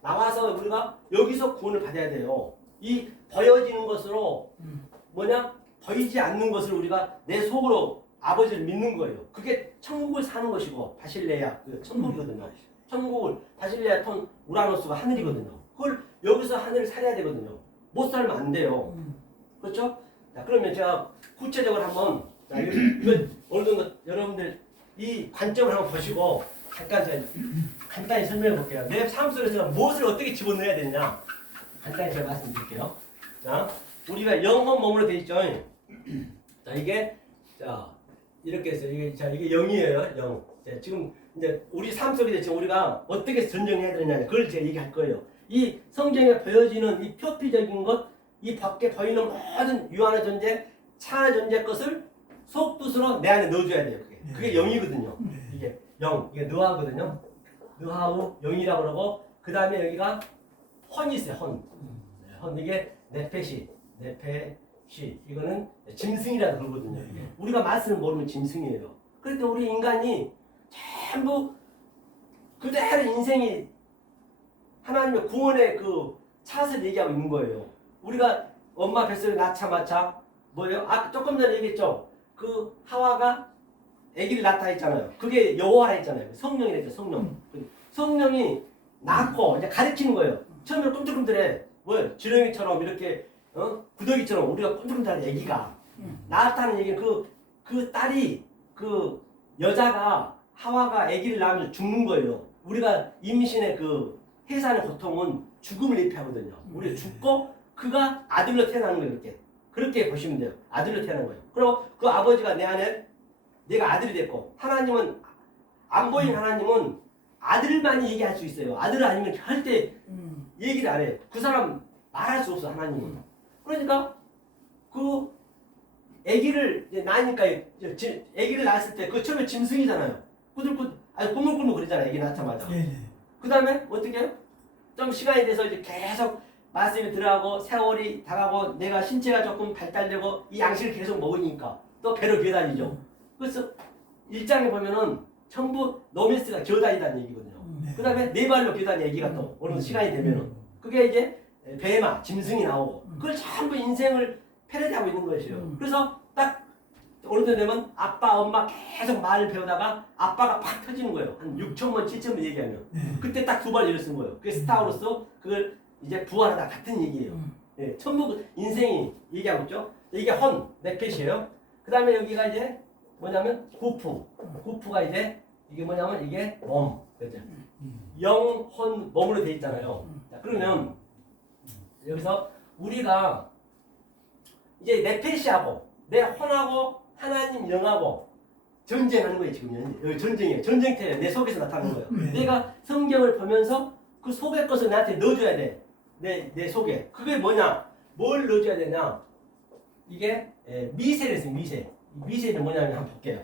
나와서 우리가 여기서 구원을 받아야 돼요. 이 버려지는 것으로 버리지 않는 것을 우리가 내 속으로 아버지를 믿는 거예요. 그게 천국을 사는 것이고 바실레아 천국이거든요. 천국을 바실레아 톤 우라노스가 하늘이거든요. 그걸 여기서 하늘을 살아야 되거든요. 못 살면 안 돼요. 그렇죠? 자, 그러면 제가 구체적으로 한번 이거 어느 정도 여러분들 이 관점을 한번 보시고 잠깐 제가 간단히 설명해 볼게요. 내 삶 속에서 무엇을 어떻게 집어넣어야 되느냐 간단히 제가 말씀드릴게요. 자, 우리가 영혼 몸으로 돼 있죠. 자, 이게 자 이렇게 해서 이게 0이에요. 0. 자, 지금 이제 우리 삶 속에 지금 우리가 어떻게 전쟁해야 되느냐 그걸 제가 얘기할 거예요. 이 성경에 보여지는 이 표피적인 것, 이 밖에 보이는 모든 유한의 존재, 차의 존재 것을 속뜻으로 내 안에 넣어줘야 돼요. 그게 0이거든요. 이게 0, 이게 느하거든요. 느하우 0이라고 그러고 그 다음에 여기가 혼이 있어요. 혼. 이게 네페시 이거는 짐승이라고 그러거든요. 우리가 맛을 모르면 짐승이에요. 그러니까 우리 인간이 전부 그대로 인생이 하나님의 구원의 그 차를 얘기하고 있는 거예요. 우리가 엄마 뱃속에 낳자마자 뭐예요? 조금 전에 얘기했죠. 그 하와가 아기를 낳다 했잖아요. 그게 여호와라 했잖아요. 성령이랬죠. 성령이 낳고 이제 가르치는 거예요. 처음에 꿈틀꿈틀해. 뭐예요? 지렁이처럼 이렇게 구더기처럼 우리가 꿈틀꿈틀한 아기가 낳았다는 얘기는 그 딸이 그 여자가 하와가 아기를 낳으면 죽는 거예요. 우리가 임신의 그 해산의 고통은 죽음을 의미하거든요. 우리가 죽고 그가 아들로 태어나는 거예요. 그렇게 보시면 돼요. 아들로 태어난 거예요. 그리고 그 아버지가 내 안에 내가 아들이 됐고 하나님은 안 보이는 하나님은 아들만 얘기할 수 있어요. 아들 아니면 절대 얘기를 안 해요. 그 사람 말할 수 없어 하나님은. 그러니까 그 아기를 낳으니까 아기를 낳았을 때 그 처음에 짐승이잖아요. 꾸물꾸물 그러잖아요. 아기 낳자마자. 그 다음에 어떻게 해요? 좀 시간이 돼서 이제 계속 말씀이 들어가고 세월이 다가고 내가 신체가 조금 발달되고 이 양식을 계속 먹으니까 또 배로 기어다니죠. 그래서 1장에 보면은 전부 노메스가 기어다니다는 얘기거든요. 그 다음에 네 발로 기어다니는 얘기가 또 어느 시간이 되면은 그게 이제 배마, 짐승이 나오고 그걸 전부 인생을 패러디하고 있는 것이에요. 그래서 딱 어느 때 되면 아빠, 엄마 계속 말을 배우다가 아빠가 팍 터지는 거예요. 한 6천번, 7천번 얘기하면. 그때 딱 두 발 일을 쓴 거예요. 그게 스타로서 그걸 이제 부활하다 같은 얘기예요. 예, 전부 그 인생이 얘기하고 있죠. 이게 헌, 네펫이에요. 그 다음에 여기가 이제 뭐냐면 구프가 이제 이게 뭐냐면 이게 몸. 그죠? 영, 혼, 몸으로 돼 있잖아요. 자, 그러면 여기서 우리가 이제 네펫이하고 내 혼하고 하나님 영하고 전쟁하는 거예요. 지금 여기 전쟁이에요. 전쟁터예요. 내 속에서 나타나는 거예요. 내가 성경을 보면서 그 속의 것을 나한테 넣어줘야 돼. 내 속에. 그게 뭐냐? 뭘 넣어줘야 되냐? 이게 미세를 했어요. 미세는 뭐냐면 한번 볼게요.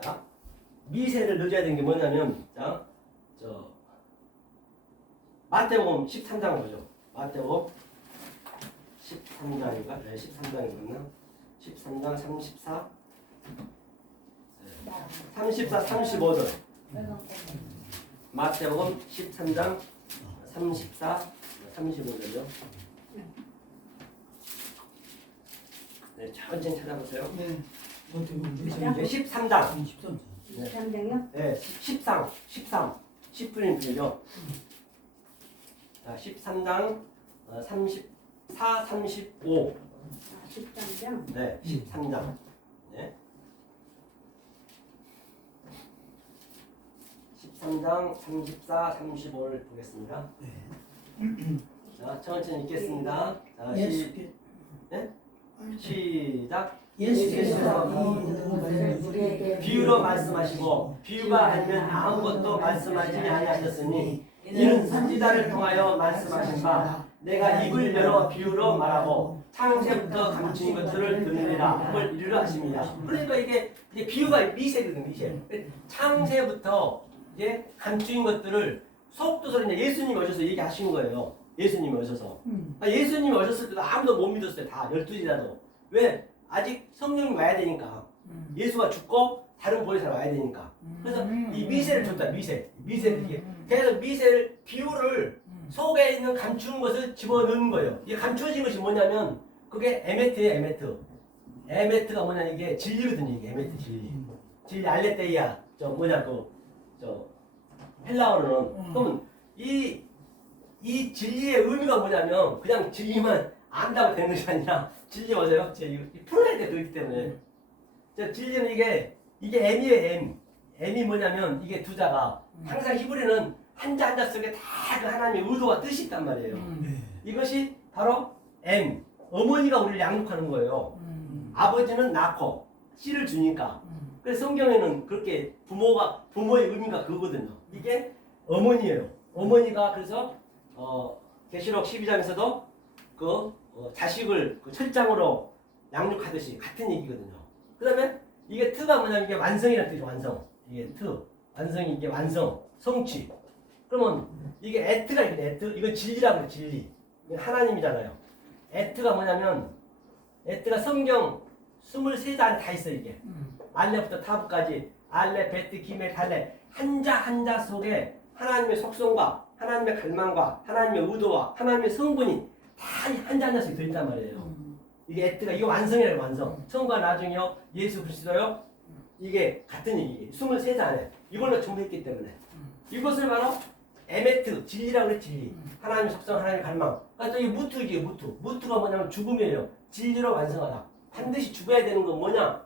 자, 미세를 넣어줘야 되는 게 뭐냐면 자, 마태복음 13장 보죠. 마태복음 13장인가? 네, 13장이었나? 13장 34, 35절. 마태복음 13장 34, 35절요. 네, 천천히 찾아보세요. 네. 네, 13장. 13장이요? 네, 13. 10분인 분이죠. 자, 13장 34, 35. 13장? 네, 13장. 네. 13장 34, 35를 보겠습니다. 자, 천천히 읽겠습니다. 자, 시작. 예수께서 비유로 말씀하시고 비유가 아니면 아무것도 말씀하지 아니하셨으니 이는 선지자를 통하여 말씀하신 바 내가 입을 열어 비유로 말하고 창세부터 감추인 것들을 드느니라 그걸 이루려 하십니다. 그러니까 이게 비유가 미세거든요. 미세. 창세부터 이제 감추인 것들을 속도서로 예수님이 오셔서 얘기하시는 거예요. 예수님이 오셔서. 예수님이 오셨을 때도 아무도 못 믿었어요. 다 12지라도. 왜? 아직 성령이 와야 되니까. 예수가 죽고 다른 보혜사가 와야 되니까. 그래서 이 미세를 줬다. 미세를 이게 계속 미세를 비유를 속에 있는 감추는 것을 집어넣는 거예요. 이게 감추어진 것이 뭐냐면 그게 에메트예요. 에메트가 뭐냐 이게 진리거든요. 이게 에메트 진리 알레테이아 헬라어로는 그러면 이 진리의 의미가 뭐냐면 그냥 진리만 안다고 되는 것이 아니라 진리 뭐세요? 풀어야 돼. 그렇기 때문에 진리는 이게 M이에요. M이 뭐냐면 이게 두자가 항상 히브리는 한자 속에 다 그 하나님의 의도와 뜻이 있단 말이에요. 이것이 바로 M 어머니가 우리를 양육하는 거예요. 아버지는 낳고 씨를 주니까. 그래서 성경에는 그렇게 부모의 의미가 그거거든요. 이게 어머니예요. 어머니가 그래서 계시록 12장에서도 자식을 그 철장으로 양육하듯이 같은 얘기거든요. 그다음에 이게 트가 뭐냐면 이게 완성이라는 뜻이죠. 완성. 이게 트. 완성이 이게 완성. 성취. 그러면 이게 에트가 있거든요. 에트. 이건 진리라고 해요. 진리. 이건 하나님이잖아요. 에트가 뭐냐면 에트가 성경 23장 안에 다 있어요. 이게. 알레부터 타브까지 알레, 베트, 기멜, 달레 한자 한자 속에 하나님의 속성과 하나님의 갈망과 하나님의 의도와 하나님의 성분이 다 한자 한자씩 들어있단 말이에요. 이게 에트가 이거 완성이라고 완성. 처음과 나중이요. 예수 그리스도요. 이게 같은 얘기예요. 23장 안에 이걸로 정리했기 때문에 이것을 바로 에메트 진리라고 그래. 진리. 하나님의 속성, 하나님의 갈망. 그러니까 이 무트이에요. 무트가 뭐냐면 죽음이에요. 진리로 완성하다. 반드시 죽어야 되는 건 뭐냐?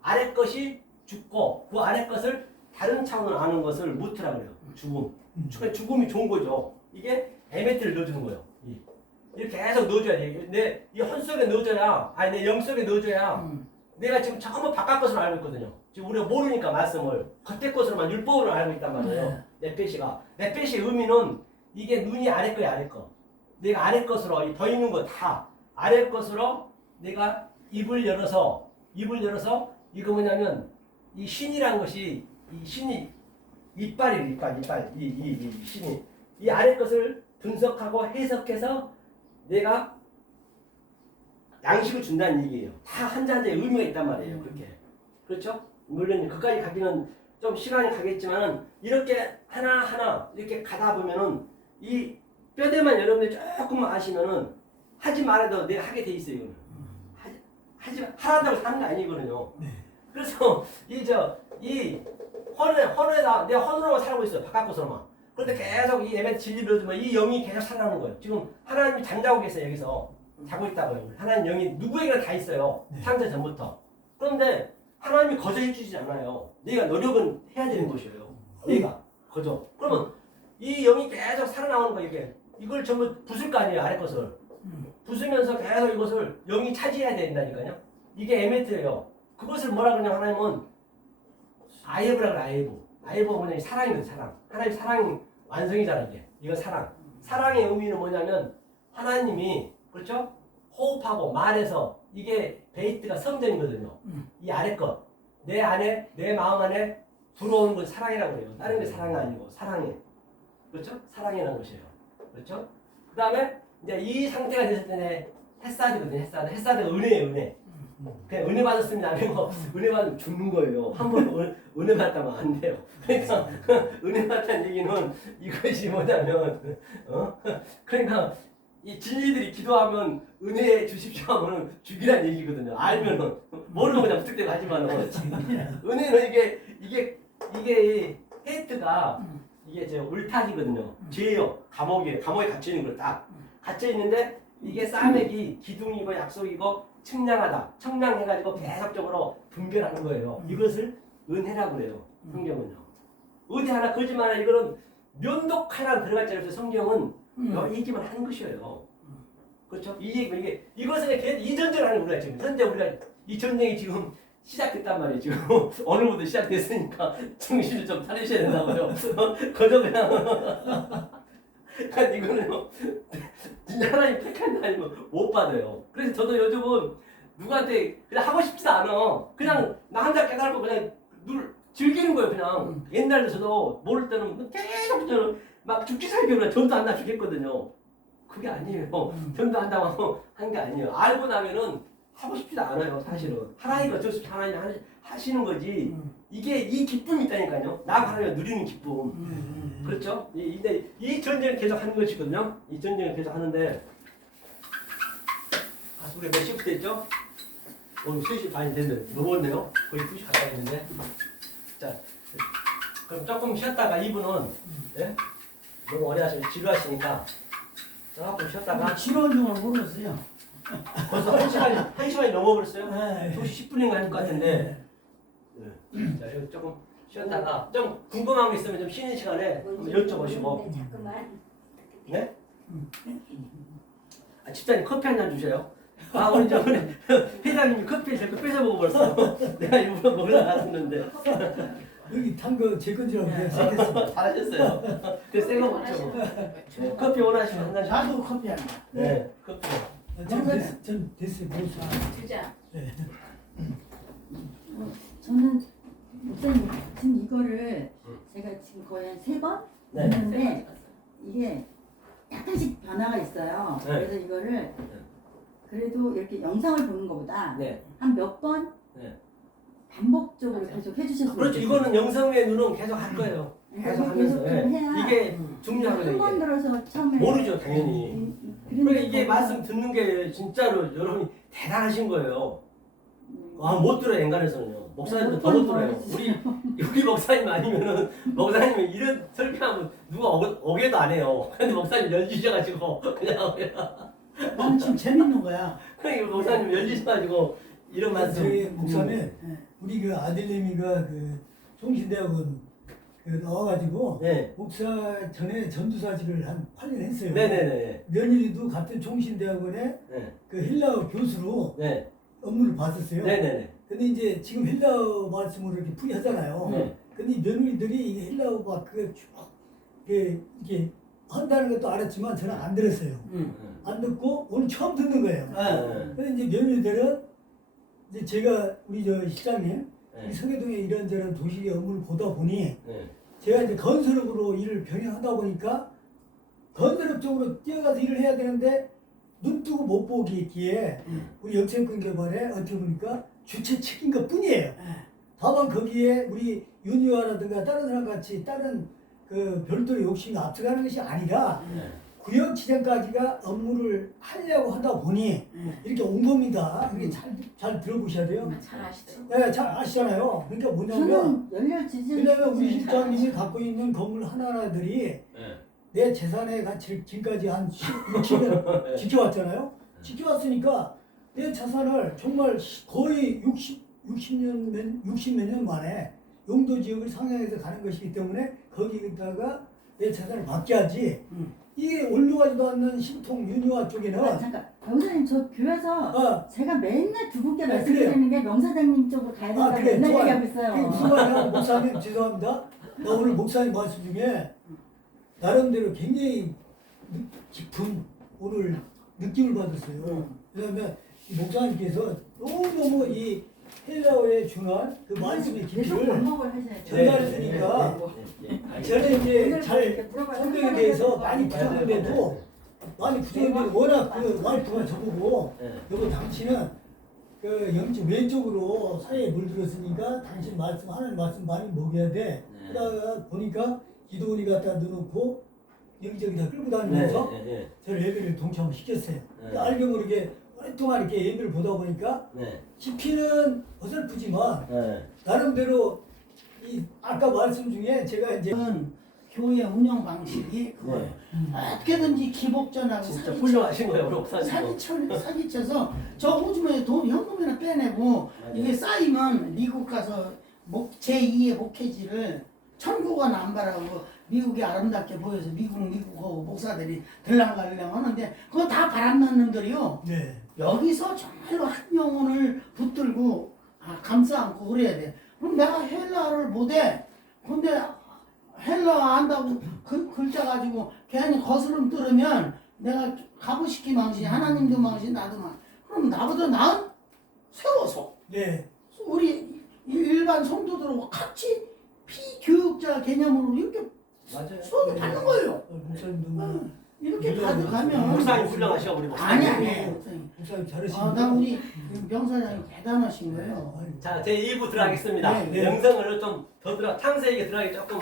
아래 것이 죽고 그 아래 것을 다른 차원으로 아는 것을 무트라고 그래요. 죽음. 그러니까 죽음이 좋은 거죠. 이게 에메트를 넣어주는 거예요. 이렇게 계속 넣어줘야 돼. 이 헌 속에 넣어줘야, 아니 내 영 속에 넣어줘야 내가 지금 전부 바깥 것으로 알고 있거든요. 지금 우리가 모르니까 말씀을 겉에 것으로만 율법으로 알고 있단 말이에요. 네페시가. 네페시의 의미는 이게 눈이 아래 거야 아래 거. 내가 아래 것으로 이 더 있는 거 다 아래 것으로 내가 입을 열어서 이거 뭐냐면 이 신이라는 것이 이 신이 이빨이에요. 이빨 이 신이 이 아래 것을 분석하고 해석해서 내가 양식을 준다는 얘기예요. 다 한자 한자의 의미가 있단 말이에요. 그렇게. 그렇죠? 물론 그까지 가기는 좀 시간이 가겠지만 이렇게 하나하나 이렇게 가다 보면은 이 뼈대만 여러분들이 조금만 아시면은 하지 말아도 내가 하게 돼 있어요. 이거는. 하란다고 하는 게 아니거든요. 그래서 이 헌에다 내가 헌으로만 살고 있어요. 바깥 것으로만. 그런데 계속 이 에메트 진리를 넣으면 이 영이 계속 살아나는 거예요. 지금 하나님이 잠자고 계세요. 여기서 자고 있다고요. 하나님 영이 누구에게나 다 있어요. 창세 전부터. 그런데 하나님이 거저 해주지 않아요. 내가 노력은 해야 되는 것이에요. 내가 거저. 그러면 이 영이 계속 살아나오는 거예요. 이걸 전부 부술 거 아니에요. 아래 것을. 부수면서 계속 이것을 영이 차지해야 된다니까요. 이게 에메트예요. 그것을 뭐라 그러냐 하나님은 아예브라 그래. 아예브가 뭐냐면 사랑이거든. 사랑. 하나님 사랑 완성이잖아. 이건 사랑. 사랑의 의미는 뭐냐면 하나님이 그렇죠? 호흡하고 말해서 이게 베이트가 성전이거든요. 이 아래 것. 내 안에 내 마음 안에 들어오는 건 사랑이라고 그래요. 다른 게 사랑이 아니고 사랑해. 그렇죠? 사랑이라는 것이에요. 그렇죠? 그 다음에 이제 이 상태가 됐을 때는 햇사드거든요. 햇사드가 은혜예요. 은혜. 그냥 은혜 받았습니다. 아니고 은혜 받으면 죽는 거예요. 한 번 은혜 받다면 안 돼요. 그러니까 은혜 받다는 얘기는 이것이 뭐냐면 그러니까 이 진리들이 기도하면 은혜 주십시오 하면 죽이란 얘기거든요. 알면은 모르면 그냥 무턱대고 하지만은 은혜는 이게 헤이트가 이게 저 울타기거든요. 죄요. 감옥에 갇혀 있는 걸 딱 갇혀 있는데 이게 싸매기 기둥이고 약속이고 청량해가지고 계속적으로 분별하는 거예요. 이것을 은혜라고 그래요. 성경은요. 어디 하나 거짓말 이거는 면독하라 들어갈 줄 알아서 성경은 얘기만 하는 것이에요. 그렇죠? 이것은 이 전쟁을 하는 우리가 지금 현재 우리가 이 전쟁이 지금 시작됐단 말이에요. 지금 오늘부터 시작됐으니까 정신을 좀 차리셔야 된다고요. 그저 그냥 그러니까 이거는요 진짜 하나님 택한 게 아니면 못 받아요. 그래서 저도 요즘은 누구한테 그냥 하고 싶지도 않아. 그냥 나 혼자 깨달고 그냥 즐기는 거예요. 그냥 옛날에 저도 모를 때는 계속 저는 막 죽기 살기 그냥 전도 안 나 죽겠거든요. 그게 아니에요. 전도 한다고 한 게 아니에요. 알고 나면은 하고 싶지도 않아요. 사실은 하나님이 어쩔 수 없이 하나님 하시는 거지. 이게 이 기쁨이 있다니까요. 나하고 하나님이 누리는 기쁨. 그렇죠? 이 전쟁을 계속 하는 것이거든요. 이 전쟁을 계속 하는데 우리 몇 시부터 했죠? 오늘 3시 반이 됐는데 넘었네요. 거의 2시 가까이 했는데 자 그럼 조금 쉬었다가 이분은 네? 너무 오래 하시면 지루하시니까 조금 쉬었다가 지루한 줄은 모르겠어요. 벌써 1시간이 넘어버렸어요? 네. 2시 10분인가 할 것 같은데 자 여기 조금 쉬었다가 좀 궁금한 게 있으면 좀 쉬는 시간에 한번 여쭤보시고 잠깐만. 네? 집사님 커피 한 잔 주세요. 아 우리 저번에 회장님 커피 제거 뺏어먹어 벌써. 내가 일부러 먹으려고 놨었는데. 여기 탄 거 제 건줄 알고 내가 생겼어. 잘하셨어요. 그래서 새거 먹죠. 네, 커피 원하시면 한 잔씩. 나도 커피 한 잔. 네, 커피. 전 됐어요. 먹었어요. 주자. 네. 저는 목사님 지금 이거를 제가 지금 거의 한 3번 네. 했는데 이게 약간씩 변화가 있어요. 네. 그래서 이거를 그래도 이렇게 영상을 보는 것보다 네. 한 몇 번 네. 반복적으로 계속 해주셨으면 그렇죠. 좋겠어요. 이거는 영상의 눈은 계속 할 거예요. 계속 하면서. 좀 예. 해야 이게 중요하거든요. 한 번 이게. 들어서 처음에 모르죠, 당연히. 그런데 그러니까 이게 거기서- 말씀 듣는 게 진짜로 여러분이 대단하신 거예요. 아, 못 들어요, 인간에서는요. 목사님도 더 못 들어요. 우리 목사님 아니면은, 목사님은 이런 설교하면 누가 오게도 안 해요. 근데 목사님 열지셔가지고, 그냥, 나는 지금 재밌는 거야. 그냥 목사님 열지셔가지고, 이런 말씀. 저희 목사님 네. 우리 그 아들내미가 그 종신대학원 그 나와가지고 네. 목사 전에 전도사직을 한 8년 했어요. 네네네. 며느리도 같은 종신대학원에 네. 그 헬라어 교수로 네. 업무를 봤었어요. 네네네. 근데 이제 지금 헬라어 말씀으로 이렇게 풀이하잖아요. 네. 근데 이 며느리들이 이게 헬라어 막 그게 쭉 이렇게 한다는 것도 알았지만 저는 안 들었어요. 안 듣고 오늘 처음 듣는 거예요. 네. 근데 이제 며느리들은 이제 제가 우리 저 시장님 네. 이 서계동에 이런저런 도시의 업무를 보다 보니 네. 제가 이제 건설업으로 일을 병행하다 보니까 건설업 쪽으로 뛰어가서 일을 해야 되는데 눈 뜨고 못 보기에 우리 역세권 개발에 어떻게 보니까 주체 책임것 뿐이에요. 다만 거기에 우리 윤희화라든가 다른 사람 같이 다른 그 별도의 욕심이 앞서가는 것이 아니라 네. 구역지정까지가 업무를 하려고 하다 보니 이렇게 온 겁니다. 이게 잘 들어보셔야 돼요. 잘 아시죠? 네, 잘 아시잖아요. 그러니까 뭐냐면 저는 열렬지지 왜냐면 우리 실장님이 갖고 있는 건물 하나하나들이 네. 내 재산의 가치를 지금까지 한 60년 지켜왔잖아요. 지켜왔으니까 내 자산을 정말 거의 60몇 년 만에 용도 지역을 상향해서 가는 것이기 때문에 거기다가 내 재산을 맡겨야지. 이게 올라가지도 않는 신통 윤희화 쪽에는 잠깐 명사님 저 교회에서 제가 맨날 두 분께 네, 말씀드리는 게 명사장님 쪽으로 가야 된다고 그래, 맨날 좋아요. 얘기하고 그게 있어요. 무슨 말이야? 목사님 죄송합니다. 나 오늘 목사님 말씀 중에 나름대로 굉장히 깊은 오늘 느낌을 받았어요. 왜냐하면 이 목사님께서 너무너무 이 헬라어에 준한 그 말씀의 계속 깊이를 반복을 하셔야죠. 전달했으니까 저는 이제 잘 성경에 대해서 많이 부족한데도 워낙 그 와이프가 저보고 네. 여보 당신은 그 영적 왼쪽으로 사회에 물들었으니까 당신 말씀 하나님 말씀 많이 먹여야 돼. 그러다가 보니까 기도원이 갖다 넣어놓고 여기저기 다 끌고 다니면서 네. 저를 예배를 동참을 시켰어요. 네. 알게 모르게 오랫동안 이렇게 예배를 보다 보니까 네. 깊이는 어설프지만 네. 나름대로 이 아까 말씀 중에 제가 이제 교회 운영 방식이 그거예요. 어떻게든지 기복전하고 진짜 훌륭하신 거예요, 우리 목사님. 사기쳐서 저 오줌에 돈 현금이나 빼내고 이게 쌓이면 미국 가서 제2의 목회지를 천국은 안 바라고 미국이 아름답게 보여서 미국하고 목사들이 들랑갈랑 하는데 그거 다 바람난 놈들이요. 네. 여기서 정말로 한 영혼을 붙들고 감싸 안고 그래야 돼. 그럼 내가 헬라어를 못해. 근데 헬라어 안다고 글자 가지고 괜히 거스름 들으면 내가 가부시키 망신, 하나님도 망신, 나도 망신. 그럼 나보다 나은 세워서 네. 우리 일반 성도들하고 같이 피교육자 개념으로 이렇게 맞아요. 수업을 받는 거예요. 목사님도 이렇게 가면 목사님 훌륭하셔, 우리 목사님. 아니. 목사님 잘하시네요. 나 우리 명사장이 대단하신 거예요. 자, 제 2부 들어가겠습니다. 네, 네. 영성을 좀 더 창세기에 들어가기 조금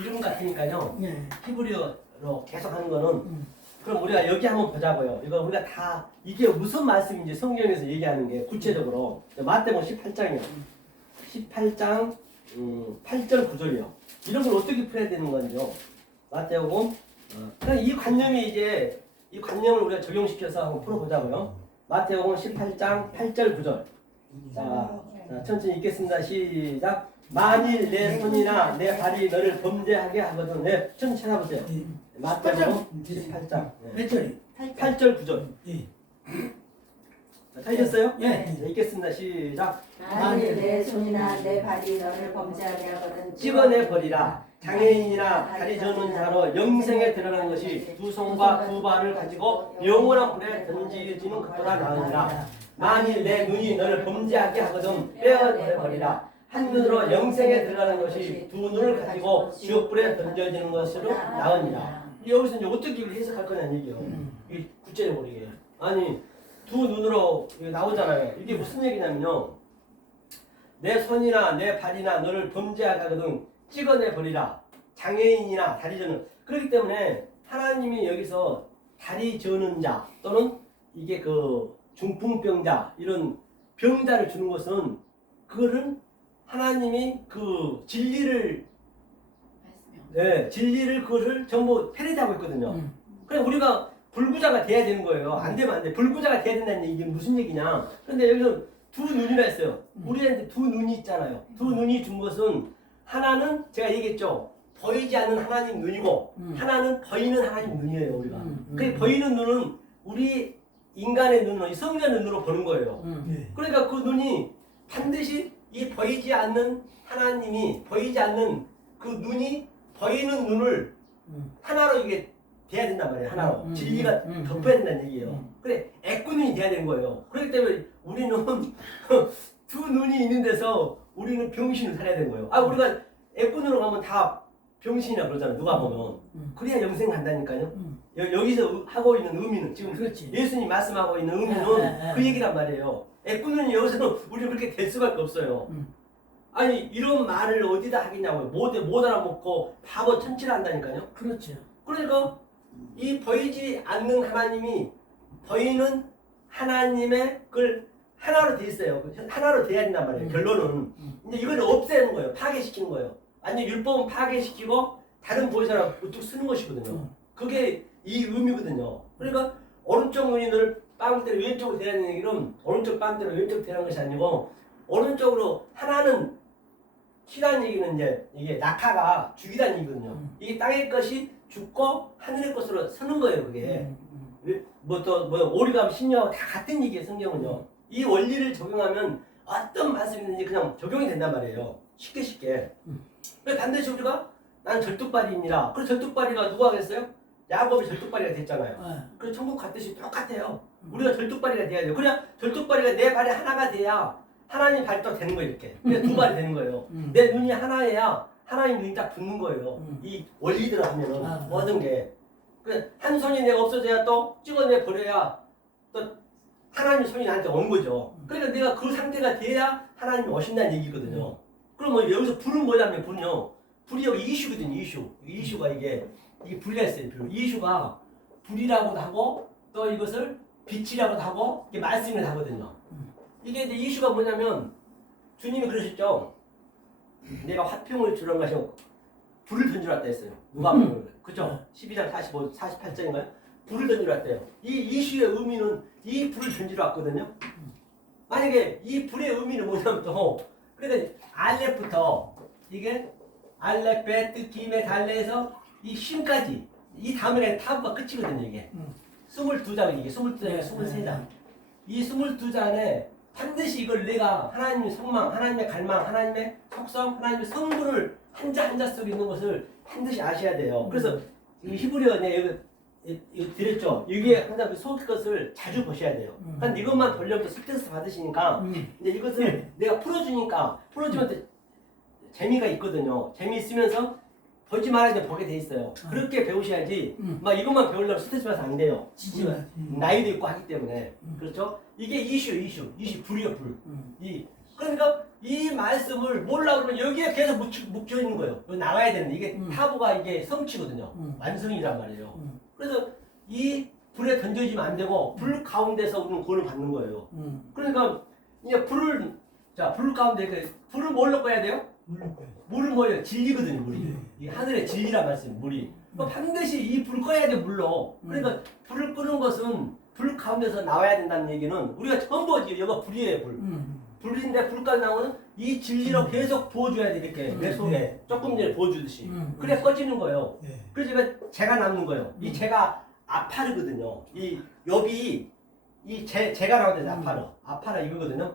이름 같으니까요. 네. 히브리어로 계속 하는 거는 그럼 우리가 여기 한번 보자고요. 이거 우리가 다 이게 무슨 말씀인지 성경에서 얘기하는 게 구체적으로 마태복음 18장이요. 18장 8절 9절이요. 이런 걸 어떻게 풀어야 되는 건지요. 마태복음 그냥 이 관념이 이제 이 관념을 우리가 적용시켜서 한번 풀어보자고요. 마태복음 18장 8절 9절. 자, 천천히 읽겠습니다. 시작. 만일 내 손이나 내 발이 너를 범죄하게 하거든. 네, 천천히 찾아보세요. 마태복음 18장 몇 절이? 8절 9절. 예. 다 읽었어요? 예. 네, 읽겠습니다. 시작. 만일 내 손이나 내 발이 너를 범죄하게 하거든 찍어내 버리라. 장애인이나 다리 저는 자로 영생에 들어가는 것이 두 손과 두 발을 가지고 영원한 불에 던지지는 것보다 나으니라. 만일 내 눈이 너를 범죄하게 하거든 빼어내 버리라. 한 눈으로 영생에 들어가는 것이 두 눈을 가지고 지옥불에 던져지는 것으로 나으니라. 여기서 이제 어떻게 이걸 해석할 거냐는 얘기예요. 이 구체적으로 이게. 아니 두 눈으로 이게 나오잖아요. 이게 무슨 얘기냐면요. 내 손이나 내 발이나 너를 범죄하게 하거든 찍어내 버리라. 장애인이나 다리 저는. 그렇기 때문에 하나님이 여기서 다리 저는 자 또는 이게 그 중풍병자 이런 병자를 주는 것은 그거는 하나님이 그 진리를 진리를 그거를 전부 패러디하고 있거든요. 그래 우리가 불구자가 돼야 되는 거예요. 안 되면 안 돼. 불구자가 돼야 된다는 얘기 무슨 얘기냐? 그런데 여기서 두 눈이라 했어요. 우리한테 두 눈이 있잖아요. 두 눈이 준 것은 하나는 제가 얘기했죠. 보이지 않는 하나님 눈이고 하나는 보이는 하나님 눈이에요. 우리가. 그 보이는 눈은 우리 인간의 눈으로 이 성전의 눈으로 보는 거예요. 예. 그러니까 그 눈이 반드시 이 보이지 않는 하나님이 보이지 않는 그 눈이 보이는 눈을 하나로 이게 돼야 된단 말이에요. 하나로 진리가 덮어야 된다는 얘기예요. 그래 애꾸눈이 돼야 되는 거예요. 그렇기 때문에 우리는 두 눈이 있는 데서 우리는 병신을 살아야 되는 거예요. 아 우리가 애꾸눈으로 가면 다 병신이라 그러잖아요. 누가 보면 그래야 영생 간다니까요. 여기서 하고 있는 의미는 지금 그렇지. 예수님 말씀하고 있는 의미는 그 얘기란 말이에요. 애꾸눈이 여기서 우리 그렇게 될 수밖에 없어요. 아니 이런 말을 어디다 하겠냐고요. 못 알아먹고 바보 천치를 한다니까요. 그렇죠. 그러니까 이 보이지 않는 하나님이 보이는 하나님의 그걸 하나로 돼 있어요. 하나로 돼야 된단 말이에요. 결론은 이제 이걸 없애는 거예요. 파괴시키는 거예요. 아니 율법은 파괴시키고 다른 보이사를 우뚝 쓰는 것이거든요. 그게 이 의미거든요. 그러니까 오른쪽 눈이 너를 빵 때려 왼쪽으로 대라는 얘기는 오른쪽 빵 때려 왼쪽으로 대라는 것이 아니고 오른쪽으로 하나는 키라는 얘기는 이제 이게 낙하가 죽이라는 얘기거든요. 이게 땅의 것이 죽고 하늘의 것으로 서는 거예요. 그게 뭐 오리감 신녀 다 같은 얘기예요. 성경은요. 이 원리를 적용하면 어떤 말씀이든지 그냥 적용이 된단 말이에요. 쉽게. 왜 반드시 우리가 난 절뚝발이니라. 그래서 절뚝발이가 누가 하겠어요? 야곱이 절뚝발이가 됐잖아요. 그래서 천국 갔듯이 똑같아요. 우리가 절뚝발이가 돼야 돼요. 그냥 절뚝발이가 내 발이 하나가 돼야 하나님 발이 또 되는 거예요. 이렇게. 그냥 두 발이 되는 거예요. 내 눈이 하나여야 하나님 눈이 딱 붙는 거예요. 이 원리대로 하면은 모든 게. 그래 한 손이 내가 없어져야 또 찍어내 버려야 또 하나님 손이 나한테 오는 거죠. 그러니까 내가 그 상태가 돼야 하나님이 오신다는 얘기거든요. 그러면 여기서 불은 뭐냐면 불은요. 불이 여기 이슈거든요. 이슈가 이게 불이라 했어요. 이슈가 불이라고도 하고 또 이것을 빛이라고도 하고 이게 말씀이라고 하거든요. 이게 이제 이슈가 뭐냐면 주님이 그러셨죠. 내가 화평을 주러 가시고 불을 던지러 왔다 했어요. 누가 보면 그죠? 12장 48장인가요? 불을 던지러 왔대요. 이 이슈의 의미는 이 불을 던지러 왔거든요. 만약에 이 불의 의미는 뭐냐면 또 그러니까 알렙부터 이게 알렙, 베트, 김에 달래에서 이 쉼까지 이 다음에 타부가 끝이거든요. 이게 22장 이게 22장에 23장 이 22장에 반드시 이걸 내가 하나님의 속망, 하나님의 갈망, 하나님의 속성, 하나님의 성분을 한자 한자 속에 있는 것을 반드시 아셔야 돼요. 그래서 이 히브리어 이거 드렸죠. 이게 항상 그 속 것을 자주 보셔야 돼요. 그러니까 이것만 돌려서 스트레스 받으시니까 이제 이것을 내가 풀어주니까 풀어주면 재미가 있거든요. 재미있으면서 보지 말아야 돼 보게 돼 있어요. 그렇게 배우셔야지 막 이것만 배우려면 스트레스 받아서 안 돼요. 나이도 있고 하기 때문에 그렇죠. 이게 이슈 불이요 불. 그러니까 이 말씀을 몰라 그러면 여기에 계속 묵혀 있는 거예요. 나와야 되는데 이게 타부가 이게 성취거든요. 완성이란 말이에요. 그래서 이 불에 던져지면 안 되고 불 가운데서 우리는 구원을 받는 거예요. 그러니까 이제 불을 불 가운데 불을 뭘로 꺼야 돼요? 물을 뭐예요? 진리거든요. 물이. 이 하늘의 진리란 말씀 물이. 그러니까 반드시 이 불 꺼야 돼 물로. 그러니까 불을 끄는 것은 불 가운데서 나와야 된다는 얘기는 우리가 전부 여기가 불이에요. 불인데 불까지 나오는 이 진리로 계속 부어줘야 돼. 이렇게 내 속에 조금 전에 부어주듯이. 그래 꺼지는 거예요. 그래서 제가 남는 거예요. 이 제가 아파르거든요. 이 욥이 이 제가 나오는데 아파라 이거거든요.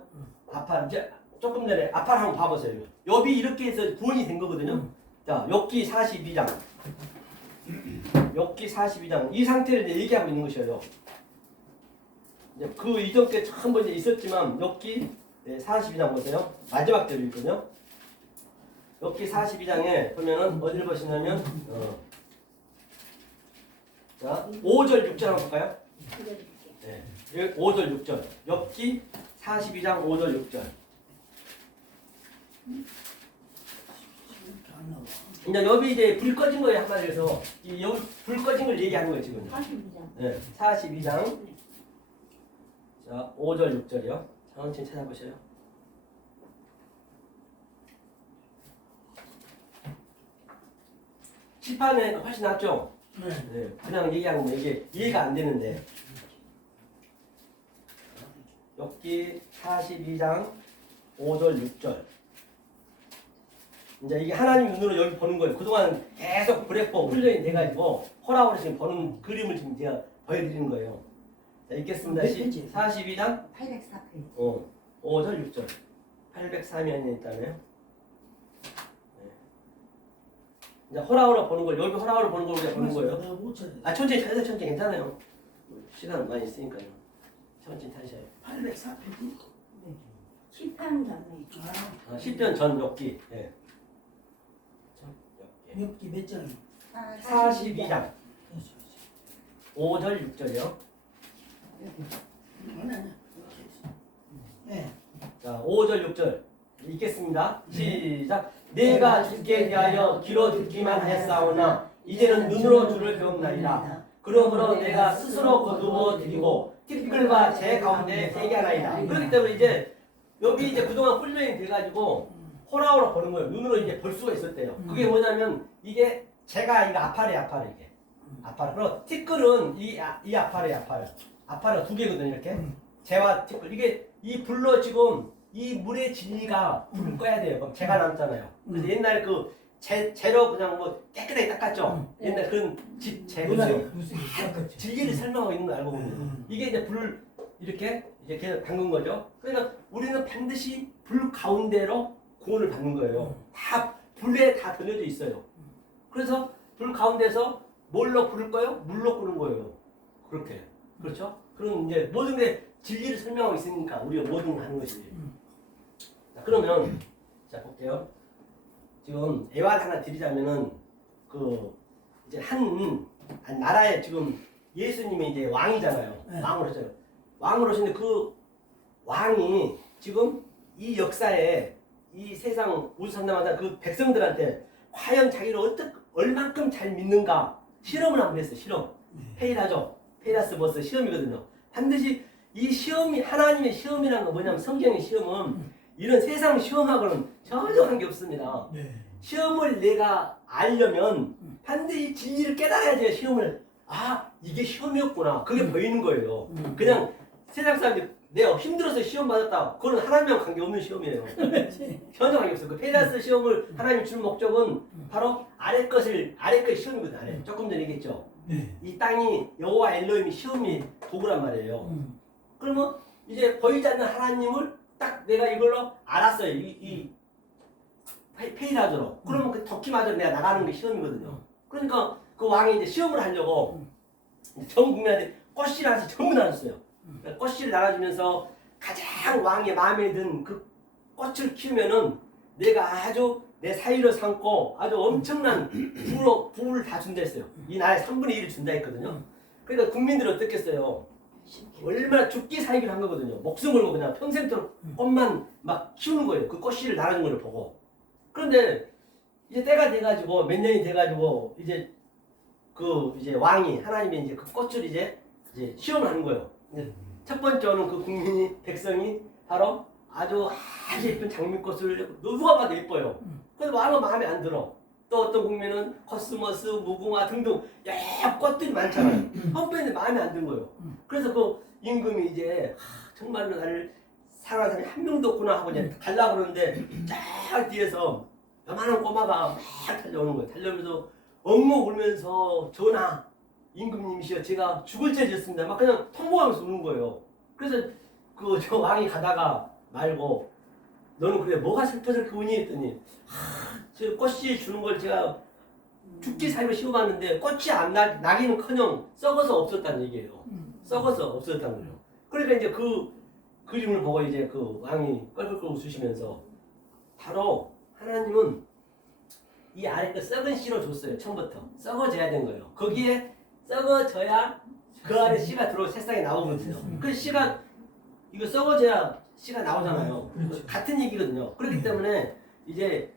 아파라 이제 조금 전에 아파라 한번 봐보세요. 여비 이렇게 해서 구원이 된 거거든요. 자, 욥기 42장. 욥기 42장. 이 상태를 이제 얘기하고 있는 것이에요. 이제 그 이전 때 한 번 있었지만 욥기 42장 보세요. 마지막 대로 있거든요. 욥기 42장에 보면은 어디를 보시냐면 자, 5절 6절 한번 볼까요? 네. 5절 6절. 욥기 42장 5절 6절. 이제 욥이 이제 불 꺼진 거예요, 한마디로 해서. 이 욥 불 꺼진 걸 얘기하는 거예요, 지금. 42장. 네. 42장. 자, 5절 6절이요. 천천히 찾아보세요. 시판에 훨씬 낫죠? 네. 그냥 얘기하는 거 이게 이해가 안 되는데. 욥기 42장 5절 6절. 이제 이게 하나님 눈으로 여기 보는 거예요. 그동안 계속 브레포 훈련이 돼가지고 허락으로 지금 보는 그림을 지금 제가 보여드리는 거예요. 자, 읽겠습니다. 42장 804페이지. 5절 6절. 803년에 있다네요. 네. 이제 허락으로 보는 걸 여기 허락으로 보는 걸 우리가 보는 거예요. 내가 못 찾아. 아 천천히 찾아 천천히 괜찮아요. 시간 많이 있으니까요. 천천히 찾으셔요. 804페이지. 시편 전에. 10편 전 욥기. 예. 몇 개 몇 장이? 42장 5절 6절이요. 아니. 예. 자, 5절 6절 읽겠습니다. 시작. 내가 주께 대하여 귀로 듣기만 했사오나 이제는 눈으로 주를 배웠나이다. 그러므로 내가 스스로 거두어 드리고 티끌과 제 가운데 세게 하나이다. 그렇기 때문에 이제 여기 이제 그동안 훈련이 돼가지고 호라호라 보는 거예요. 눈으로 이제 볼 수가 있었대요. 그게 뭐냐면 이게 제가 이거 아파레 이게 아파레. 그리고 티끌은 이 아파레가 두 개거든요. 이렇게 재와 티끌 이게 이 불로 지금 이 물의 진리가 불을 꺼야 돼요. 그럼 재가 남잖아요. 그래서 옛날에 그 재로 그냥 뭐 깨끗하게 닦았죠. 옛날 그런 집 재거든요. 진리를 설명하고 있는 거 알고 보면 이게 이제 불을 이렇게 이제 계속 담근 거죠. 그러니까 우리는 반드시 불 가운데로 구원을 받는 거예요. 다 불에 다 던져져 있어요. 그래서 불 가운데서 뭘로 불을 꺼요? 물로 끄는 거예요. 그렇게 그렇죠? 그럼 이제 모든 게 진리를 설명하고 있으니까 우리가 뭐든 하는 것이지. 자, 그러면 자 볼게요. 지금 애완 하나 드리자면은 그 이제 한 나라에 지금 예수님이 이제 왕이잖아요. 네. 왕으로 하잖아요. 왕으로 하시는데 그 왕이 지금 이 역사에 이 세상 우주선담하다 그 백성들한테 과연 자기를 얼만큼 잘 믿는가 실험을 한번 했어요. 실험. 페이라죠. 페이라스 버스 시험이거든요. 반드시 이 시험이 하나님의 시험이라는 건 뭐냐면 성경의 시험은 이런 세상 시험하고는 전혀 관계없습니다. 네. 시험을 내가 알려면 반드시 진리를 깨달아야지 시험을 이게 시험이었구나 그게 보이는 거예요. 그냥 세상 사람들이 내가 힘들어서 시험 받았다 그건 하나님이랑 관계없는 시험이에요. 전혀 관계없어요. 그 페이라스 시험을 하나님 주는 목적은 바로 아래 것의 시험이거든. 아래. 조금 전에 얘기했죠. 네. 이 땅이 여호와 엘로힘이 시험이 도구란 말이에요. 그러면 이제 보이지 않는 하나님을 딱 내가 이걸로 알았어요. 이 페이라저로. 그러면 그 덕기마저 내가 나가는 게 시험이거든요. 그러니까 그 왕이 이제 시험을 하려고 전 국민한테 꽃씨를 하나씩 전부 나눴어요. 꽃씨를 나눠주면서 가장 왕의 마음에 든 그 꽃을 키우면은 내가 아주 내 사위를 삼고 아주 엄청난 부를 다 준다 했어요. 이 나라의 3분의 1을 준다 했거든요. 그러니까 국민들은 어떻겠어요? 얼마나 죽기 살기를 한 거거든요. 목숨 걸고 그냥 평생도록 꽃만 막 키우는 거예요. 그 꽃씨를 나눠준 걸 보고. 그런데 이제 때가 돼가지고 몇 년이 돼가지고 이제 이제 왕이 하나님이 이제 그 꽃을 이제 시험을 하는 거예요. 첫 번째는 그 국민이 백성이 바로 아주 예쁜 장미꽃을 누가 봐도 예뻐요. 근데 왕은 마음에 안 들어. 또 어떤 국민은 코스모스, 무궁화 등등 여러 꽃들이 많잖아요. 한편에 마음에 안 드는 거예요. 그래서 그 임금이 이제 정말로 나를 사랑하는 사람이 한 명도 없구나 하고 이제 가려고 그러는데 쫙 뒤에서 요만한 꼬마가 막 달려오는 거예요. 달려오면서 엉엉 울면서 전하 임금님이시여 제가 죽을 죄 지었습니다. 막 그냥 통보하면서 우는 거예요. 그래서 그 저 왕이 가다가 말고 너는 그래 뭐가 슬퍼서 그 운이 했더니 저 꽃씨 주는 걸 제가 죽기 살고 씌워봤는데 꽃이 안 나기는커녕 썩어서 없었다는 얘기예요. 썩어서 없었다는 거예요. 그러니까 이제 그 그림을 보고 이제 그 왕이 껄껄껄 웃으시면서 바로 하나님은 이 아래 거 썩은 씨로 줬어요. 처음부터 썩어져야 된 거예요. 거기에 썩어져야 그 안에 씨가 들어오 세상에 나오거든요. 그 씨가 이거 썩어져야 씨가 나오잖아요. 그렇죠. 같은 얘기거든요. 그렇기 때문에 이제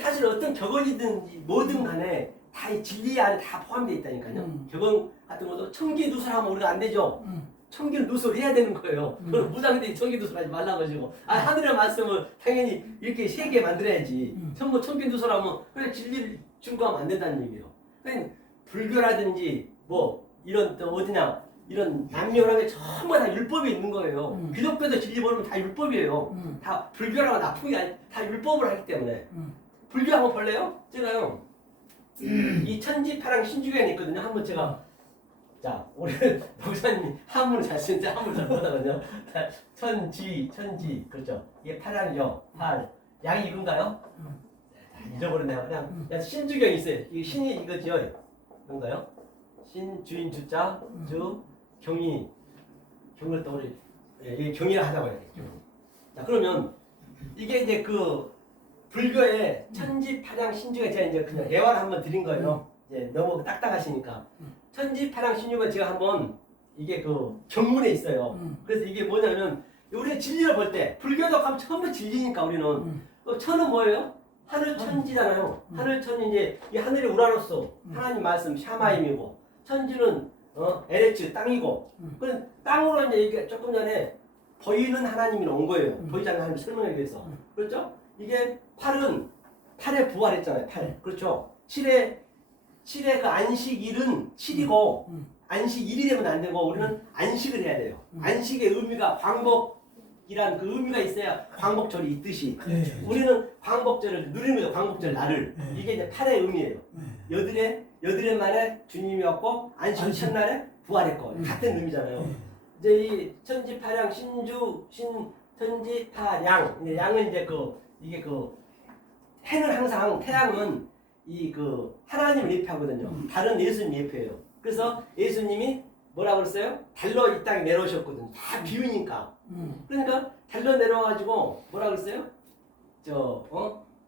사실 어떤 격언이든지 뭐든 간에 다 이 진리 안에 다 포함되어 있다니까요. 격언 같은 것도 청기 누설하면 우리가 안 되죠. 청기를 누설해야 되는 거예요. 그럼 무당들이 청기 누설하지 말라고 하시고 하늘의 말씀을 당연히 이렇게 세게 만들어야지. 전부 청기 누설하면 그래 진리를 증거하면 안 된다는 얘기예요. 그러니까 불교라든지 뭐 이런 또 어디냐 이런 남녀라는 게 전부 다 율법이 있는 거예요. 기독교도 진리 모르면 다 율법이에요. 다 불교라고 나쁜 게 아니 다 율법을 하기 때문에. 불교 한번 볼래요? 제가요. 이 천지파랑 신주견이 있거든요. 한번 제가 자 우리 목사님이 한문을 잘 쓰는데 한문을 잘 못하거든요. 천지 그렇죠. 이게 파랑이죠. 팔 양이 이건가요? 잊어버렸네요. 그냥 신주경이 있어요. 이게 신이 이거죠. 그런가요? 신 주인 주자 주 경이 경을 또 우리 이 경이라 하자고요. 자 그러면 이게 이제 그 불교의 천지파랑 신주가 제가 이제 그냥 예화를 한번 드린 거예요. 이제 너무 딱딱하시니까 천지파랑 신주가 제가 한번 이게 그 경문에 있어요. 그래서 이게 뭐냐면 우리가 진리를 볼 때 불교도 가면 처음부터 진리니까 우리는 천은 뭐예요? 하늘 천지잖아요. 하늘 천이 이제 이 하늘의 우라노스 하나님 말씀 샤마임이고 천지는 LH 땅이고 그런 땅으로 이제 이게 조금 전에 보이는 하나님이 온 거예요. 보이지 않는 하나님 설명하기 위해서 그렇죠? 이게 팔에 부활했잖아요. 팔 그렇죠? 7의 그 안식일은 7이고 안식 1이 되면 안 되고 우리는 안식을 해야 돼요. 안식의 의미가 광복이란 그 의미가 있어야 광복절이 있듯이 우리는 광복절을 누리는 거죠. 광복절 날을 이게 이제 8의 의미예요. 여드레 만에 주님이 왔고 안식 첫날에 부활했고 같은 의미잖아요. 이제 이 천지파량 천지파량 양은 이제 이게 해는 항상 태양은 이 하나님을 예표하거든요. 달은 예수님 예표해요. 그래서 예수님이 뭐라고 그랬어요? 달로 이 땅에 내려오셨거든요. 다 비우니까. 그러니까 달로 내려와가지고 뭐라고 그랬어요?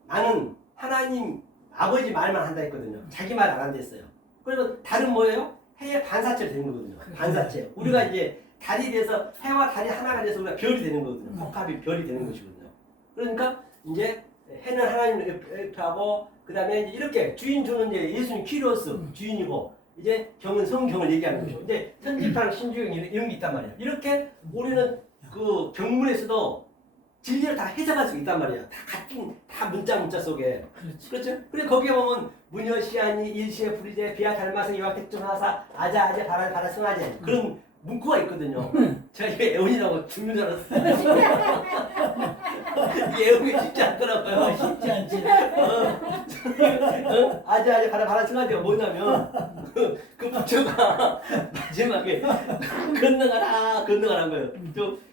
나는 하나님 아버지 말만 한다 했거든요. 자기 말 안 한다 했어요. 그리고 달은 뭐예요? 해의 반사체로 되는 거거든요. 반사체. 우리가 이제 달이 돼서 해와 달이 하나가 돼서 우리가 별이 되는 거거든요. 복합이 별이 되는 것이거든요. 그러니까 이제 해는 하나님을 예표하고 그 다음에 이렇게 주인주는 이제 예수님 키리오스 주인이고 이제 경은 성경을 얘기하는 거죠. 이제 천지파랑 신주경 이런 게 있단 말이에요. 이렇게 우리는 그 경문에서도 진리를 다 해석할 수 있단 말이에요. 다 같은 다 문자 속에. 그렇죠? 그래 거기에 보면 무녀시아니 일시에 불이제 비아 닮아서 이와 백종하사 아자 바라 승하제 그런 문구가 있거든요. 제가 이게 애원이라고 죽는 줄 알았어요. 이게 애원이 쉽지 않더라고요. 쉽지 않지. 아자 바라 승하제가 뭐냐면 그 부처가 마지막에 건너가란 거예요.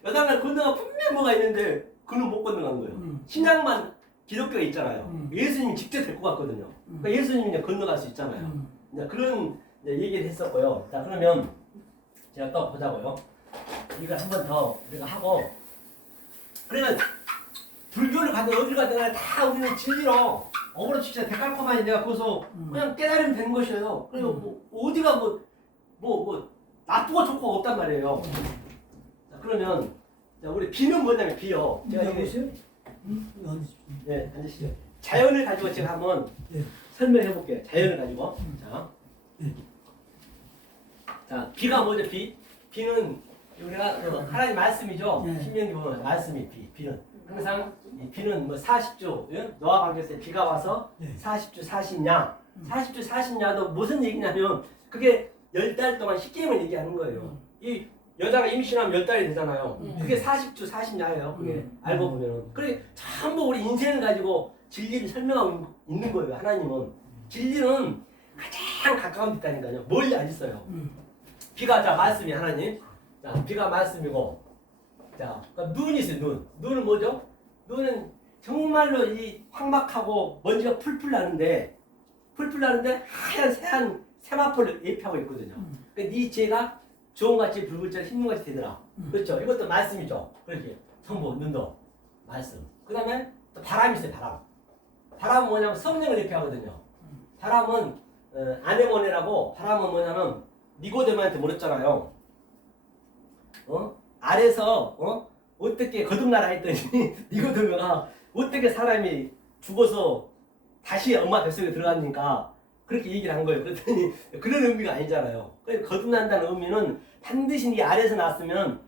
여당날 건너가 분명 뭐가 있는데 그는 못 건너간 거예요. 신앙만 기독교가 있잖아요. 예수님이 직접 데리고 갔거든요. 그러니까 예수님이 이제 건너갈 수 있잖아요. 이제 그런 이제 얘기를 했었고요. 자 그러면 제가 또 보자고요. 이거 한 번 더 우리가 하고 그러면 불교를 가든 어디를 가든 다 우리는 진리로 어그로 치자 데칼코마니 내가 거기서 그냥 깨달으면 되는 것이에요. 그리고 뭐 어디가 뭐 나쁘고 좋고 없단 말이에요. 자 그러면 자, 우리 비는 뭐냐면 비요. 제가 이게 네 앉으시죠. 자연을 가지고 제가 한번 설명해 볼게요. 자연을 가지고 자 비가 뭐죠? 비는 우리가 하나님 말씀이죠. 신명기 보면 말씀이 비는 항상 비는 뭐 40주 노아 관계에서 비가 와서 40주 40냐 40주 40냐도 무슨 얘기냐면 그게 10달 동안 식gem을 얘기하는 거예요. 이 여자가 임신하면 10달이 되잖아요. 그게 40주 40냐예요. 그게 알고 보면은 그래 전부 우리 인생을 가지고 진리를 설명하고 있는 거예요. 하나님은 진리는 가장 가까운 데 있다니까요. 멀리 안 있어요. 비가 자 말씀이 하나님 자, 비가 말씀이고. 자, 그러니까 눈이 있어요, 눈. 눈은 뭐죠? 눈은 정말로 이 황막하고 먼지가 풀풀 나는데 하얀 새한 세마포를 예표하고 있거든요. 그러니까 네 죄가 주홍같이 붉을처럼 흰눈같이 되더라. 그렇죠? 이것도 말씀이죠. 그렇게 성부, 눈도 말씀. 그 다음에 또 바람이 있어요, 바람. 바람은 뭐냐면 성령을 예표하거든요. 바람은 아네모네라고, 바람은 뭐냐면 니고데모한테 물었잖아요. 아래서 어떻게 거듭나라 했더니 니고데모가 어떻게 사람이 죽어서 다시 엄마 뱃속에 들어갑니까? 그렇게 얘기를 한 거예요. 그랬더니 그런 의미가 아니잖아요. 그러니까 거듭난다는 의미는 반드시 이 아래에서 났으면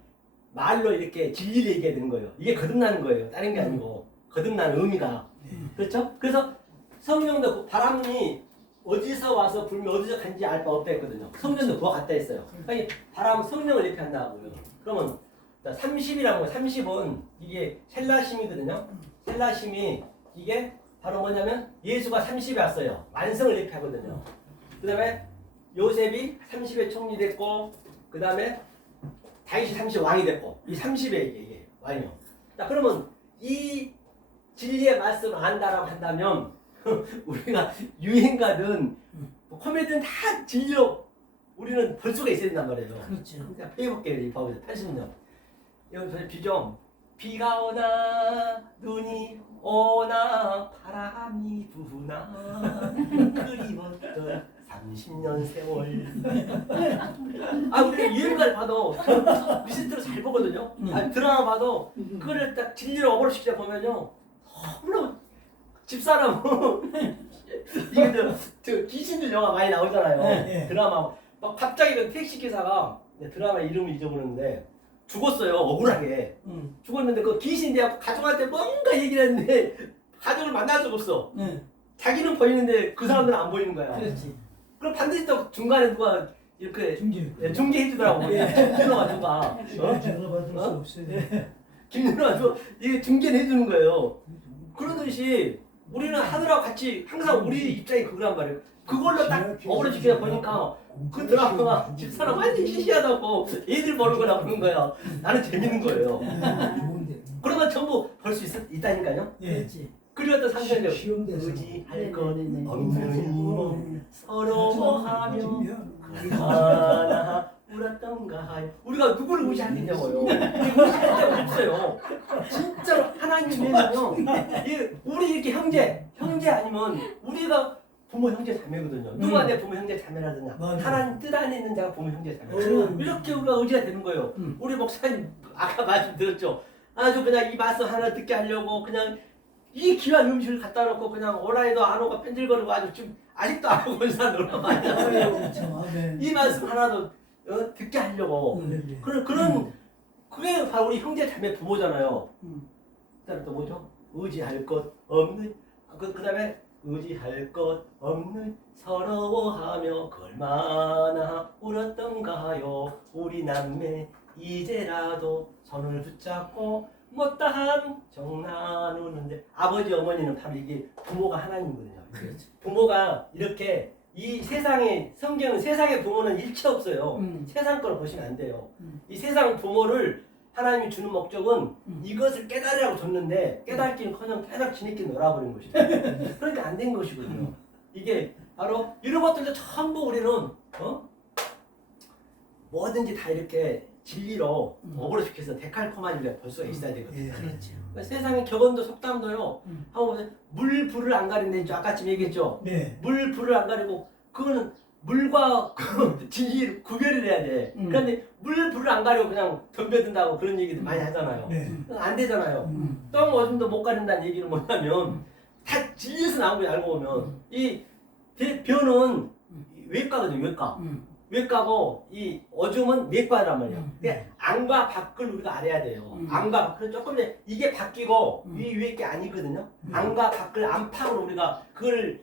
말로 이렇게 진리를 얘기해야 되는 거예요. 이게 거듭나는 거예요. 다른 게 아니고 거듭나는 의미가. 그렇죠? 그래서 성령도 바람이 어디서 와서 불면 어디서 간지 알 바 없다 했거든요. 성령도 그와 같다 했어요. 그러니까 바람은 성령을 예표한다고요. 그러면 30이라는 거, 30은 이게 셀라심이거든요. 셀라심이 이게 바로 뭐냐면 예수가 30에 왔어요. 완성을 예표하거든요. 그 다음에 요셉이 30에 총리 됐고, 그 다음에 다윗이 30에 왕이 됐고, 이 30에 이게 왕이요. 자, 그러면 이 진리의 말씀을 안다라고 한다면 우리가 유행가든 코미디든 다 진리로 우리는 볼 수가 있어야 된단 말이에요. 그렇죠. 그러니까 해볼게요. 이 봐보세요. 80년. 여기 비 좀. 비가 오나 눈이 오나 바람이 부나 그리웠던 30년 세월. 아, 우리가 유행가를 봐도 미스트로 잘 보거든요. 아, 드라마 봐도 그거를 딱 진리로 어버로 시키다 보면요, 너무나 집사람은 이게 저 귀신들 영화 많이 나오잖아요. 네. 드라마 막 갑자기 그 택시 기사가 드라마 이름을 잊어버렸는데 죽었어요. 억울하게. 죽었는데 그 귀신이 가족한테 뭔가 얘기를 했는데 가족을 만날 수가 없어. 자기는 보이는데 그 사람들은 안 보이는 거야. 그렇지. 그럼 반드시 또 중간에 누가 이렇게 중재. 중개해 주더라고. 김윤호가 누가. 제가 받을 수 없어요. 김윤호가 이게 중개를 해주는 거예요. 그러듯이 우리는 하늘하고 같이 항상 우리 입장이 그거란 말이에요. 그걸로 딱 어그로 지키다 보니까 그 드라마가 집사람 완전 시시하다고 애들 보는 거라고 그러는 거야. 나는 재밌는 거예요. 좋은데. 그러면 전부 볼 수 있다니까요. 그렇지. 그리고 또 상대적 시험 돼서. 의지할 것 네네네. 없는 서로 뭐하며 하나 울었던가요. 우리가 누구를 의지하겠냐고요. 의지할 데가 없어요. 진짜로 하나님 외에는요. 우리 이렇게 형제 아니면 우리가 부모 형제 자매거든요. 누가 내 부모 형제 자매라더냐. 맞아. 하나님 뜻 안에 있는 자가 부모 형제 자매. 음. 이렇게 우리가 의지가 되는 거예요. 우리 목사님 아까 말씀드렸죠. 아주 그냥 이 말씀 하나 듣게 하려고 그냥 이 귀한 음식을 갖다 놓고 그냥 오라이도 안 오고 뺀질거리고 아주 지금 아직도 안 오고 있는 사람 너무 많잖아요. 이 말씀 하나도 듣게 하려고. 그런 그게 바로 우리 형제 자매 부모잖아요. 그다음에 또 뭐죠? 의지할 것 없는 그다음에 의지할 것 없는 서러워하며 그 얼마나 울었던가요. 우리 남매 이제라도 손을 붙잡고 못다한 정 나누는데 아버지 어머니는 바로 이게 부모가 하나님이거든요. 부모가 이렇게 이 세상에 성경은 세상의 부모는 일체 없어요. 세상 걸 보시면 안 돼요. 이 세상 부모를 하나님이 주는 목적은 이것을 깨달으라고 줬는데 깨닫기는커녕 계속 지네끼 놀아버린 것이죠. 그러니까 안 된 것이거든요. 이게 바로 이런 것들도 전부 우리는 뭐든지 다 이렇게 진리로 어그로시켜서 데칼코마니를 볼 수가 있어야 되거든요. 그렇죠. 그러니까 세상의 격언도 속담도요. 한번 보세요. 물 불을 안 가린다. 아까쯤 얘기했죠. 네. 물 불을 안 가리고 그거는 물과 진리를 구별을 해야 돼. 그런데 물 불을 안 가리고 그냥 덤벼든다고 그런 얘기도 많이 하잖아요. 네. 안 되잖아요. 똥 오줌도 못 가린다는 얘기는 뭐냐면 다 진리에서 나온 거예요. 알고 보면 이 변은 외과거든요. 외과. 외과고 이 오줌은 내과란 말이에요. 그러니까 안과 밖을 우리가 알아야 돼요. 안과 밖을 조금 이제 이게 바뀌고 이 위에 게 아니거든요. 안과 밖을 안팎으로 우리가 그걸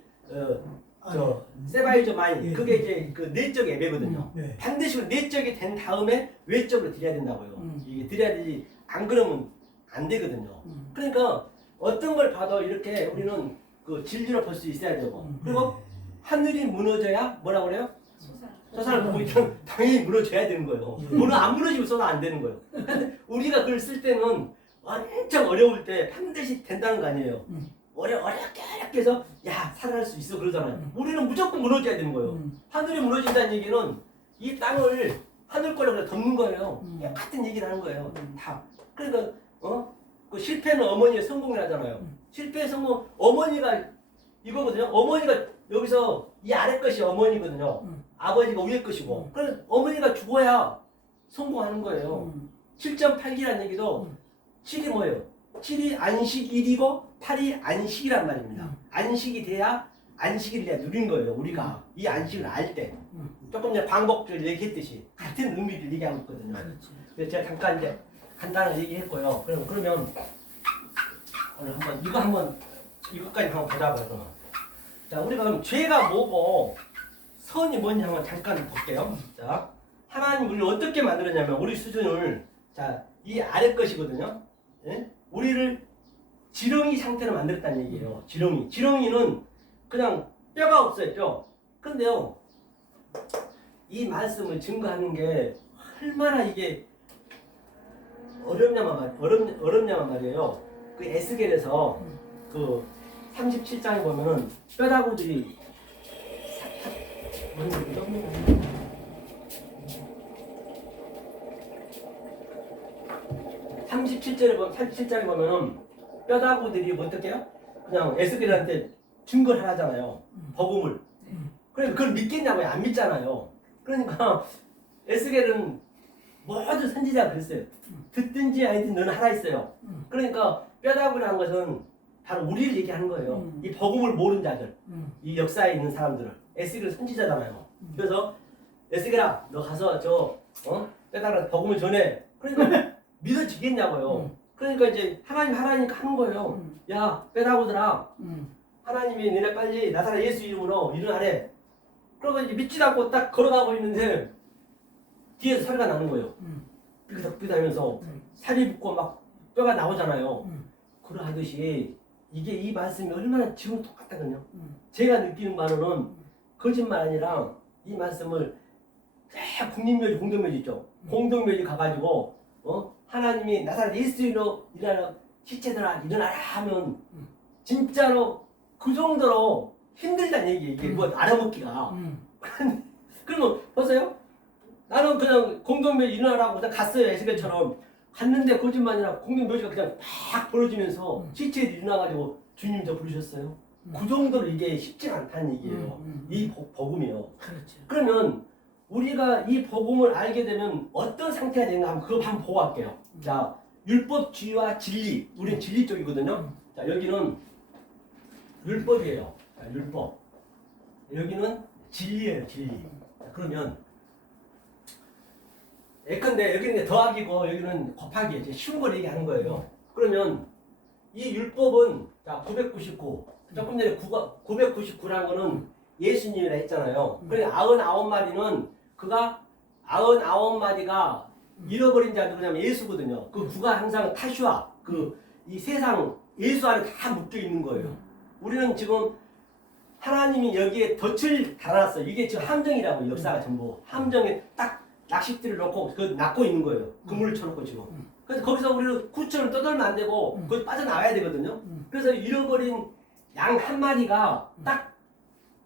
세바이저 마인 그게 이제 그 내적 예배거든요. 네. 반드시 내적이 된 다음에 외적으로 드려야 된다고요. 이게 드려야 되지 안 그러면 안 되거든요. 그러니까 어떤 걸 봐도 이렇게 우리는 그 진리로 볼 수 있어야 되고 그리고 하늘이 무너져야 뭐라고 그래요? 저 사람 보고 있으면 당연히 무너져야 되는 거예요. 예. 물론 안 무너지면 써도 안 되는 거예요. 근데 우리가 그걸 쓸 때는 엄청 어려울 때 반드시 된다는 거 아니에요. 어렵게 해서 야 살아날 수 있어 그러잖아요. 우리는 무조건 무너져야 되는 거예요. 하늘이 무너진다는 얘기는 이 땅을 하늘걸로 그냥 덮는 거예요. 같은 얘기를 하는 거예요. 다. 그러니까 그 실패는 어머니의 성공을 하잖아요. 실패의 성공 어머니가 이거거든요. 어머니가 여기서 이 아래 것이 어머니거든요. 아버지가 위에 것이고. 그래서 어머니가 죽어야 성공하는 거예요. 7.8기라는 얘기도 7이 뭐예요? 7이 안식일이고 8이 안식이란 말입니다. 안식이 돼야 안식일을 내가 누린 거예요. 우리가 이 안식을 알 때. 조금 전에 광복절 얘기했듯이 같은 의미를 얘기하고 있거든요. 그래서 제가 잠깐 이제 간단하게 얘기했고요. 그러면 오늘 이것까지 한번 보자고요. 자, 우리가 그럼 죄가 뭐고 선이 뭔지 한번 잠깐 볼게요. 자, 하나님 우리를 어떻게 만들었냐면 우리 수준을 자, 이 아래 것이거든요. 예? 우리를 지렁이 상태로 만들었다는 얘기예요. 지렁이는 그냥 뼈가 없어요. 뼈. 근데요, 이 말씀을 증거하는 게 얼마나 이게 어렵냐만 말이에요. 그 에스겔에서 그 37장에 보면은 뼈다구들이 37장에 보면은 뼈다구들이 어떻게 해요? 그냥 에스겔한테 증거를 하잖아요. 복음을. 그러니까 그걸 믿겠냐고요? 안 믿잖아요. 그러니까 에스겔은 모든 선지자가 그랬어요. 듣든지 아니든 너는 하라 했어요. 그러니까 뼈다구라는 것은 바로 우리를 얘기하는 거예요. 이 복음을 모르는 자들, 이 역사에 있는 사람들을. 에스겔은 선지자잖아요. 그래서 에스겔아, 너 가서 뼈다구한테 복음을 전해. 그러니까 믿어지겠냐고요. 그러니까 이제 하나님 하라니까 하는 거예요. 야, 뼈다구들아, 하나님이 너네 빨리 나사렛 예수 이름으로 일어나래. 그러고 이제 믿지도 않고 딱 걸어가고 있는데 뒤에서 소리가 나는 거예요. 삐그덕 하면서 살이 붙고 막 뼈가 나오잖아요. 그러하듯이 이 말씀이 얼마나 지금 똑같다거든요. 제가 느끼는 바로는 거짓말 아니라 이 말씀을 국립묘지 공동묘지 있죠. 공동묘지 가가지고 하나님이 나사렛 예수 이름으로 일어나라 시체들아 일어나라 하면 진짜로 그 정도로 힘들다는 얘기 이게 뭐 알아먹기가. 그러면 보세요. 나는 그냥 공동묘지 일어나라고 그냥 갔어요. 에스겔처럼 갔는데 거짓말이라 공동묘지가 그냥 팍 벌어지면서 시체들이 일어나가지고 주님 저 부르셨어요. 그 정도로 이게 쉽지 않다는 얘기예요. 이 복음이요. 그렇죠. 그러면 우리가 이 복음을 알게 되면 어떤 상태가 되는가 한번 그거 한번 보고 갈게요. 자, 율법주의와 진리. 우리는 진리 쪽이거든요. 자, 여기는 율법이에요. 자, 율법. 여기는 진리예요, 진리. 자, 그러면 예컨대 여기는 더하기고 여기는 곱하기 이제 쉬운 걸 얘기하는 거예요. 그러면 이 율법은 자 999. 조금 전에 999라는 거는 예수님이라 했잖아요. 그러니까 99마리는 그가 99마리가 잃어버린 자들 그냥 예수거든요. 그 구가 항상 타슈아 이 세상 예수 안에 다 묶여 있는 거예요. 우리는 지금 하나님이 여기에 덫을 달아놨어요. 이게 지금 함정이라고 역사가 전부 함정에 딱 낚싯대를 놓고 그 낚고 있는 거예요. 그물을 쳐놓고 지금. 그래서 거기서 우리는 구처럼 떠들면 안 되고 거기 빠져나와야 되거든요. 그래서 잃어버린 양 한 마리가 딱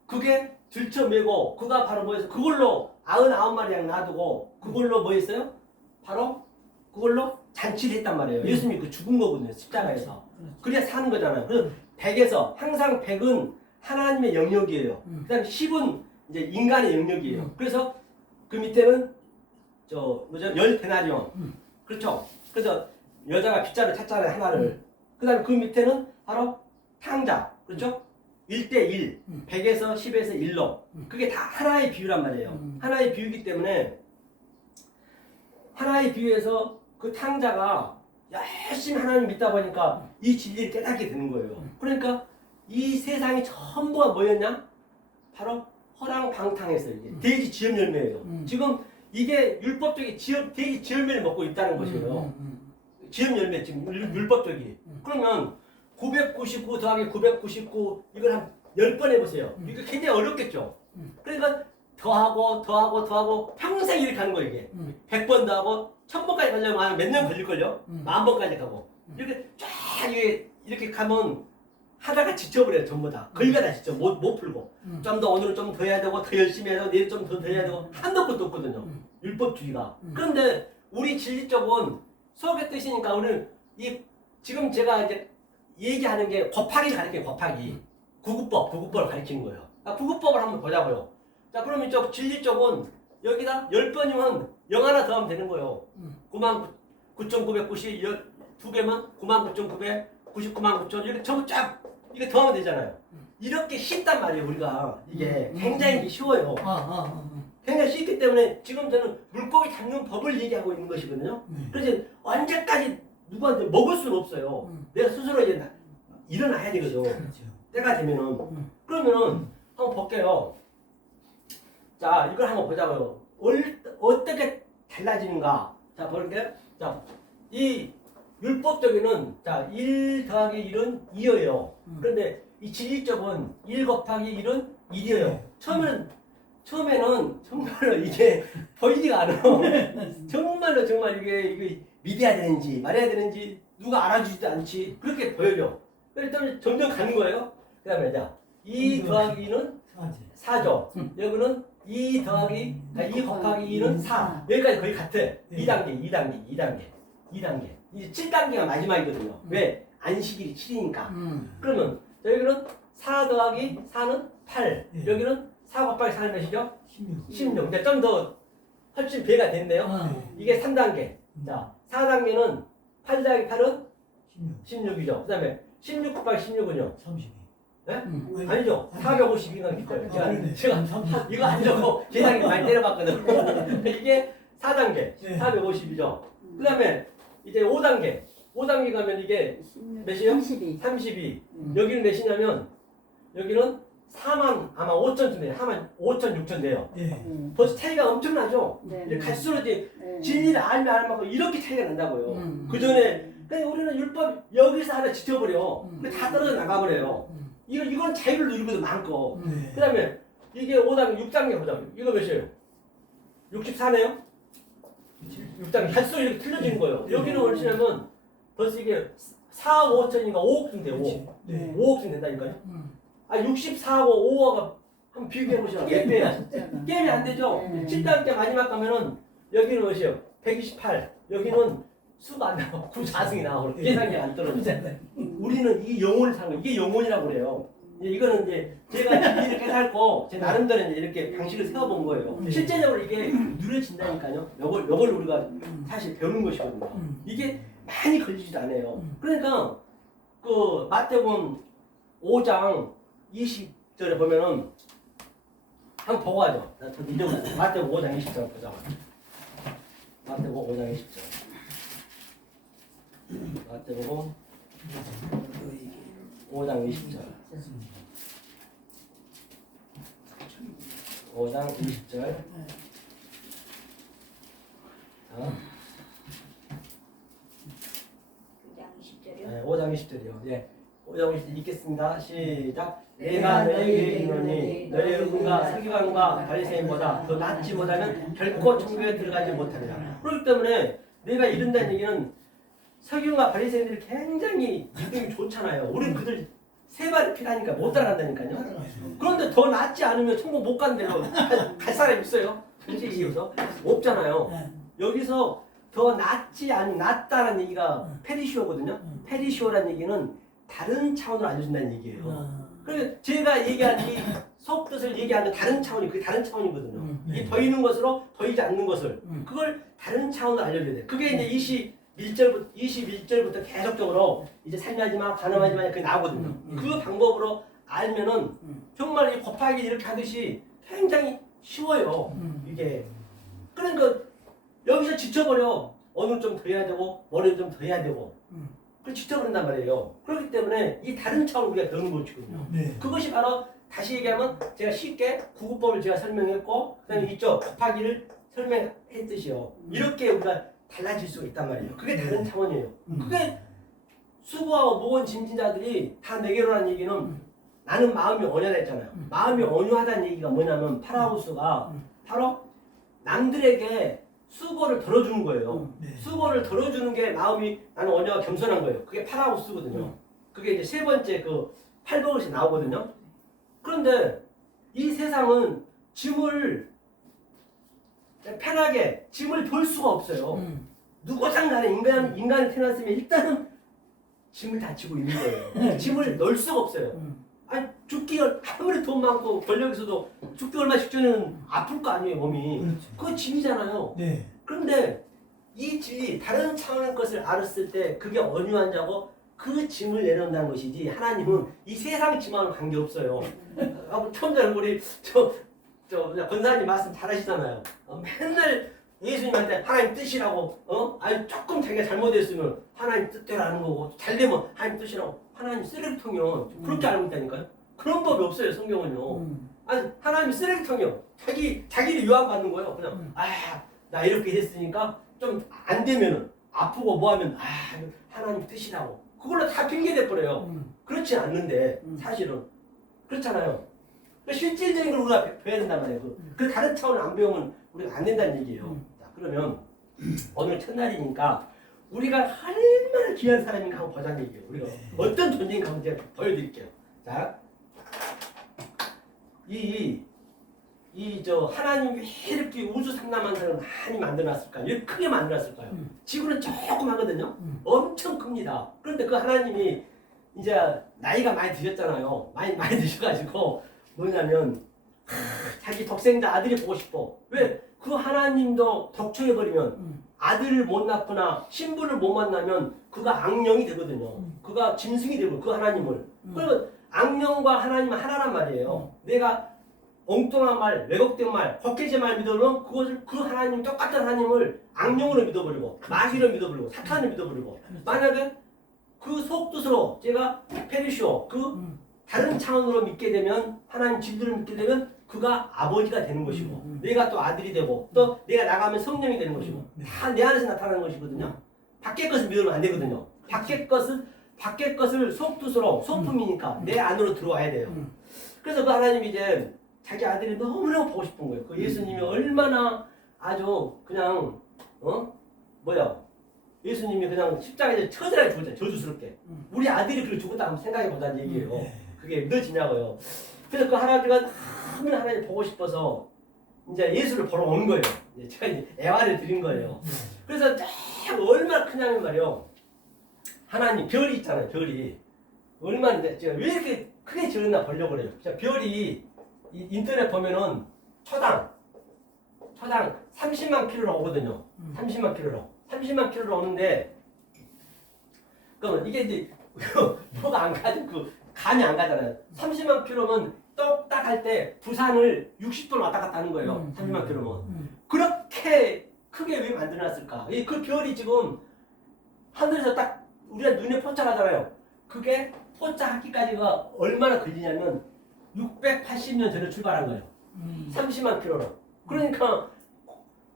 그게 들쳐매고 그가 바로 뭐였어요? 그걸로 99마리 양 놔두고 그걸로 뭐 했어요? 바로 그걸로 잔치를 했단 말이에요. 예수님이 그 죽은 거거든요. 십자가에서. 그래야 사는 거잖아요. 그래서 100에서 항상 100은 하나님의 영역이에요. 그 다음에 10은 이제 인간의 영역이에요. 그래서 그 밑에는 열 데나리온. 그렇죠? 그래서 여자가 빗자루 찼잖아요. 하나를. 그 다음에 그 밑에는 바로 탕자. 그렇죠? 1대1. 100에서 10에서 1로. 그게 다 하나의 비유란 말이에요. 하나의 비유이기 때문에 하나의 비유에서 그 탕자가 열심히 하나님 믿다 보니까 이 진리를 깨닫게 되는 거예요. 그러니까 이 세상이 전부가 뭐였냐? 바로 허랑방탕해서 이게 돼지 지엽 열매예요. 지금 이게 율법적인 돼지 지엽 열매를 먹고 있다는 것이에요. 지엽 열매 지금 율법적이. 그러면 999 더하기 999 이걸 한 10번 해보세요. 이거 굉장히 어렵겠죠. 그러니까 더하고 평생 이렇게 하는 거예요 이게. 100번도 하고 1000번까지 가려면 몇 년 걸릴걸요? 10,000번까지 가고 이렇게 쫙 이렇게 가면 하다가 지쳐버려요 전부 다. 거기가 다 지쳐 못 풀고 좀 더 오늘은 좀 더 해야 되고 더 열심히 해야 되고 내일 좀 더 해야 되고 한도 끝도 없거든요. 율법주의가. 그런데 우리 진리 쪽은 수학의 뜻이니까 우리는 지금 제가 이제 얘기하는 게 곱하기를 가르쳐요. 곱하기. 구구법을 가르치는 거예요. 구구법을 한번 보자고요. 자, 그럼 이쪽 진리 쪽은 여기다 10번이면 0 하나 더하면 되는 거예요. 99,990 2개면 99,999만 이렇게 전부 쫙 이게 더하면 되잖아요. 이렇게 쉽단 말이에요. 우리가 이게 굉장히 쉬워요. 굉장히 쉽기 때문에 지금 저는 물고기 잡는 법을 얘기하고 있는 것이거든요. 그래서 언제까지 누구한테 먹을 수는 없어요. 내가 스스로 이제 일어나야 되거든. 그렇죠. 때가 되면은. 그러면은 한번 볼게요. 자, 이걸 한번 보자고요. 어떻게 달라지는가? 자, 볼게요. 자, 이 율법적인은 자, 1 더하기 1은 2예요. 그런데 이 진리적은 1 곱하기 1은 1이에요. 처음에는 정말로 이게 보이지가 않아. 정말로 정말 이게 믿어야 되는지 말해야 되는지 누가 알아주지도 않지. 그렇게 보여져. 그랬더니 점점 가는 거예요. 그 다음에 자, 2 더하기 2는 4죠. 여기는 2 더하기, 2 곱하기 2는 4. 여기까지 거의 같아. 2단계. 이제 7단계가 마지막이거든요. 왜? 안식일이 7이니까. 그러면 여기는 4 더하기 4는 8. 여기는 4 곱하기 4는 몇이죠? 16. 이제 좀 더 훨씬 배가 됐네요. 이게 3단계. 자, 4단계는 8 더하기 8은 16이죠. 그 다음에 16 곱하기 16은요? 32. 네? 아니죠. 452가 있어요. 제가 제가 이거 안 적고 계산기 많이 때려봤거든. 이게 4단계, 450이죠. 그 다음에 이제 5단계. 5단계 가면 이게 몇이요? 32. 여기는 몇이냐면 여기는 4만 아마 5천쯤 돼요. 4만 5천 6천 돼요. 벌써 차이가 엄청나죠. 이제 갈수록 이제 진리를 알면 이렇게 차이가 난다고요. 그 전에 그러니까 우리는 율법 여기서 하나 지켜버려. 다 떨어져 나가버려요. 이건 자유를 누리고도 많고. 그 다음에 이게 5단계, 6단계 보자. 이거 몇이에요? 64네요? 6단계. 갈수록 이렇게 틀려지는 거예요. 여기는 얼마냐면 벌써 이게 4, 5천인가 5억쯤 돼요. 5억쯤 된다니까요. 64하고 5하고 한번 비교해보시라. 게임이 안 되죠? 7단계 마지막 가면은 여기는 몇이에요? 128. 여기는 수가 안 나와. 9, 4승이 나오고 계산이 안 떨어지잖아요. 우리는 이 영혼을 사는 거예요. 이게 영혼이라고 그래요. 이거는 이제 제가 진리를 깨닫고 제 나름대로 이제 이렇게 방식을 세워본 거예요. 실제적으로 이게 누려진다니까요. 요걸 우리가 사실 배우는 것이거든요. 이게 많이 걸리지도 않아요. 그러니까 그 마태복음 5장 20절에 보면은 한번 보고 하죠. 마태복음 5장 20절 보자. 마태복음 5장 20절. 마태복음 5장 20절. 5장 20절. 자. 5장 20절이요. 예. 5장 20절 읽겠습니다. 시작. 내가 너희에게 이르노니 너희의 의가 서기관과 바리새인보다 더 낫지 못하면 결코 천국에 들어가지 못하리라. 그렇기 때문에 내가 이른다는 얘기는 서기관과 바리새인들이 굉장히 믿음이 좋잖아요. 우리는 그들 세 발이 피라니까 못 따라간다니까요. 그런데 더 낫지 않으면 천국 못 가는 데로 갈 사람이 있어요? 솔직히 얘기해서 없잖아요. 여기서 더 낫다는 얘기가 페리시오거든요. 페리시오라는 얘기는 다른 차원으로 알려준다는 얘기예요. 그래서 제가 얘기한 이 속뜻을 얘기하는 다른 차원이 그게 다른 차원이거든요. 이 보이는 것으로 보이지 않는 것을 그걸 다른 차원으로 알려줘야 돼요. 그게 이제 21절부터 계속적으로 이제 살인하지 마, 간음하지 마 그게 나오거든요. 그 방법으로 알면은 정말 이 곱하기 이렇게 하듯이 굉장히 쉬워요. 이게 그러니까 여기서 지쳐버려. 오늘 좀 더 해야 되고 머리를 좀 더 해야 되고 그걸 지쳐버린단 말이에요. 그렇기 때문에 이 다른 차원을 우리가 배우는 것이거든요. 그것이 바로 다시 얘기하면 제가 쉽게 구구법을 제가 설명했고 그다음에 이쪽 곱하기를 설명했듯이요. 이렇게 우리가 달라질 수가 있단 말이에요. 그게 다른 차원이에요. 그게 수구하고 모건 짐진자들이 다 내게로라는 얘기는 나는 마음이 온유하다했잖아요. 마음이 온유하다는 얘기가 뭐냐면 파라우스가 바로 남들에게 수고를 덜어주는 거예요. 네. 수고를 덜어주는 게 마음이 나는 온유하고 겸손한 거예요. 그게 파라우스거든요. 그게 이제 세 번째 그 8번에서 나오거든요. 그런데 이 세상은 짐을 편하게 짐을 볼 수가 없어요. 누구장 나는 인간이 태어났으면 일단은 짐을 다 지고 있는 거예요. 짐을 넣을 수가 없어요. 아니 죽기가 아무리 돈 많고 권력 있어도 죽기 얼마 직전에는 아플 거 아니에요 몸이. 그렇죠. 그거 짐이잖아요. 네. 그런데 이 짐이 다른 차원의 것을 알았을 때 그게 온유한 자고 그 짐을 내려온다는 것이지 하나님은 이 세상 짐하고는 관계없어요. 처음 전에 우리 저 권사님 말씀 잘하시잖아요. 맨날 예수님한테 하나님 뜻이라고 아니 조금 자기가 잘못했으면 하나님 뜻대로 하는 거고 잘 되면 하나님 뜻이라고 하나님 쓰레기통이요. 그렇게 알고 있다니까요. 그런 법이 없어요 성경은요. 아니 하나님 쓰레기통이요. 자기를 유압받는 거예요. 그냥 나 이렇게 했으니까 좀 안 되면은 아프고 뭐하면 하나님 뜻이라고 그걸로 다 핑계대 버려요. 그렇지 않는데 사실은 그렇잖아요. 실질적인 걸 우리가 배워야 된단 말이에요. 그 다른 차원을 안 배우면 우리가 안 된다는 얘기예요. 자, 그러면 오늘 첫날이니까 우리가 얼마나 귀한 사람인가 한번 보자는 얘기예요. 우리가 어떤 존재인가 한번 제가 보여드릴게요. 자, 하나님이 왜 이렇게 우주 상남한사를 많이 만들어놨을까요? 왜 크게 만들어놨을까요? 지구는 조그마거든요. 엄청 큽니다. 그런데 그 하나님이 이제 나이가 많이 드셨잖아요. 많이 드셔가지고 뭐냐면 자기 독생자 아들이 보고 싶어. 왜? 그 하나님도 덕초해버리면 아들을 못 낳거나 신부를 못 만나면 그가 악령이 되거든요. 그가 짐승이 되고 그 하나님을. 그러면 악령과 하나님은 하나란 말이에요. 내가 엉뚱한 말, 왜곡된 말, 헛개제 말 믿으면 그것을 그 하나님 똑같은 하나님을 악령으로 믿어버리고 마귀로 믿어버리고 사탄으로 믿어버리고 만약에 그 속뜻으로 제가 페르시오 그 다른 차원으로 믿게 되면 하나님 진리를 믿게 되면 그가 아버지가 되는 것이고 내가 또 아들이 되고 또 내가 나가면 성령이 되는 것이고 다 내 안에서 나타나는 것이거든요. 밖의 것을 믿으면 안 되거든요. 밖의 것을 속뜻으로 소품이니까 내 안으로 들어와야 돼요. 그래서 그 하나님이 이제 자기 아들이 너무너무 보고 싶은 거예요. 그 예수님이 얼마나 아주 그냥 예수님이 그냥 십자가에 처절하게 죽었잖아요. 저주스럽게. 우리 아들이 그렇게 죽었다 한번 생각해 보자는 얘기예요. 그게 믿어지냐고요. 그래서 그 할아버지가 너무 하나님 보고 싶어서 이제 예수를 보러 온 거예요. 제가 이제 애화를 드린 거예요. 그래서 얼마나 크냐면 말이요. 하나님 별이 있잖아요. 별이 얼마나 제가 왜 이렇게 크게 지었나 보려고 그래요. 별이 인터넷 보면은 초당 30만 킬로로 오거든요. 30만 킬로로 오는데 그러면 이게 이제 뭐가 안 가죠. 감이 안 가잖아요. 30만 킬로면 똑딱 할 때 부산을 60도로 왔다 갔다 하는 거예요. 30만 킬로면. 그렇게 크게 왜 만들어놨을까? 그 별이 지금 하늘에서 딱 우리가 눈에 포착하잖아요. 그게 포착하기까지가 얼마나 걸리냐면 680년 전에 출발한 거예요. 30만 킬로로. 그러니까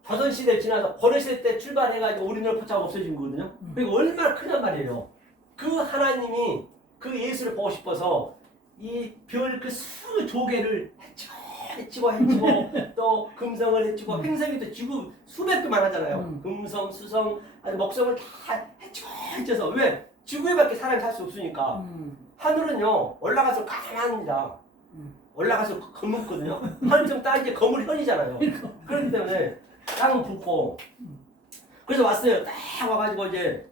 조선시대를 지나서 고려시대 때 출발해가지고 우리나라 포착 없어진 거거든요. 그러니까 얼마나 크단 말이에요. 그 하나님이 그 예수를 보고 싶어서 이 별 그 수조개를 해치고 또 금성을 해치고 행성이 또 지구 수백 개만 하잖아요. 금성, 수성, 아니 목성을 다 해쳐서 왜? 지구에 밖에 사람이 살 수 없으니까. 하늘은요 올라가서 까만합니다. 올라가서 검은거든요. 하늘 좀 따지게 검은 현이잖아요. 그렇기 때문에 땅은 붓고 그래서 왔어요. 딱 와가지고 이제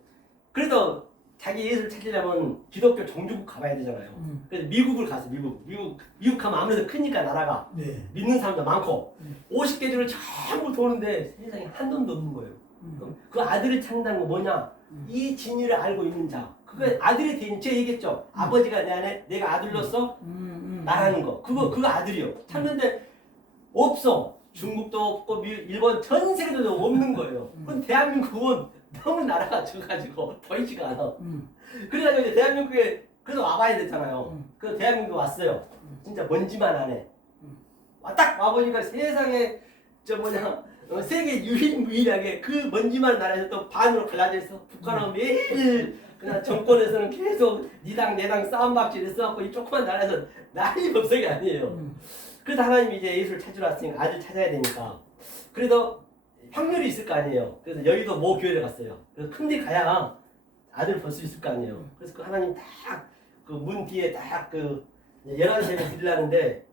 그래도 자기 예수를 찾으려면 기독교 종주국 가봐야 되잖아요. 그래서 미국을 갔어. 미국 가면 아무래도 크니까 나라가 믿는 사람도 많고 50개 주를 전부 도는데 세상에 한 돈도 없는 거예요. 그 아들을 찾는다는 건 뭐냐? 이 진리를 알고 있는 자. 그게 아들이 되는 제가 얘기했죠. 아버지가 내 안에 내가 아들로서 말하는 거. 그거 아들이요. 찾는데 없어. 중국도 없고 일본 전 세계도 없는 거예요. 그럼 대한민국은 너무 나라가 적어가지고 보이지가 않아. 그래가지고 이제 대한민국에 그래서 와봐야 되잖아요. 그래서 대한민국 왔어요. 진짜 먼지만 안에. 딱 와보니까 세상에 세계 유일무이하게 그 먼지만 나라에서 또 반으로 갈라져 있어. 북한은 매일 그냥 정권에서는 계속 니당 내당 싸움박질 했어갖고 이 조그만 나라에서 난리 법석이 아니에요. 그래도 하나님이 이제 예수를 찾으러 왔으니까 아들 찾아야 되니까 그래도 확률이 있을 거 아니에요. 그래서 여의도 모 교회를 갔어요. 그래서 큰데 가야 아들 볼 수 있을 거 아니에요. 그래서 그 하나님 딱 그 문 뒤에 딱 그 11시에 드리려는데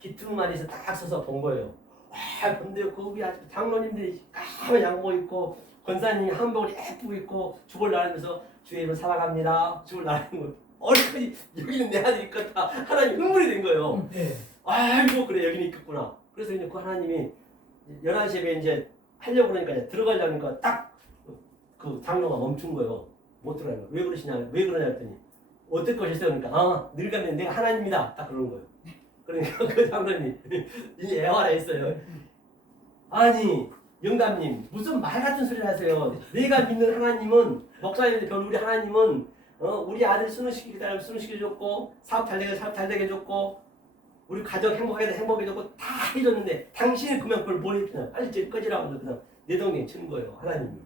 기퉁마리에서 딱 서서 본 거예요. 와, 근데 거기 아주 장로님들이 까만 양복 입고 권사님이 한복을 예쁘고 입고 죽을 나르면서 주의 이름 살아갑니다. 죽을 나르는 거. 얼큰이 여기는 내 아들이 있겠다. 하나님 흥분이 된 거예요. 네. 아이고 그래 여기는 있겠구나. 그래서 이제 그 하나님이 11시에 이제 하려고 그러니까 이제 들어가려니까 딱 그 장로가 멈춘 거예요. 못 들어가는 거예요. 왜 그러시냐? 왜 그러냐 했더니 어떨 것이세요? 그러니까 늙으면 내가 하나님이다. 딱 그러는 거예요. 그러니까 그 장로님이 이제 애화라 했어요. 아니 영감님 무슨 말 같은 소리를 하세요. 내가 믿는 하나님은 목사님들 별 우리 하나님은 우리 아들 수능시키기 수능시켜줬고 사업 잘 되게 사업 잘 되게 해줬고 우리 가족 행복하게 행복해줬고 다 해줬는데 당신이 그만 그걸 뭘 했냐 빨리 제 꺼지라고 그냥 내 동생 치는 거예요 하나님이.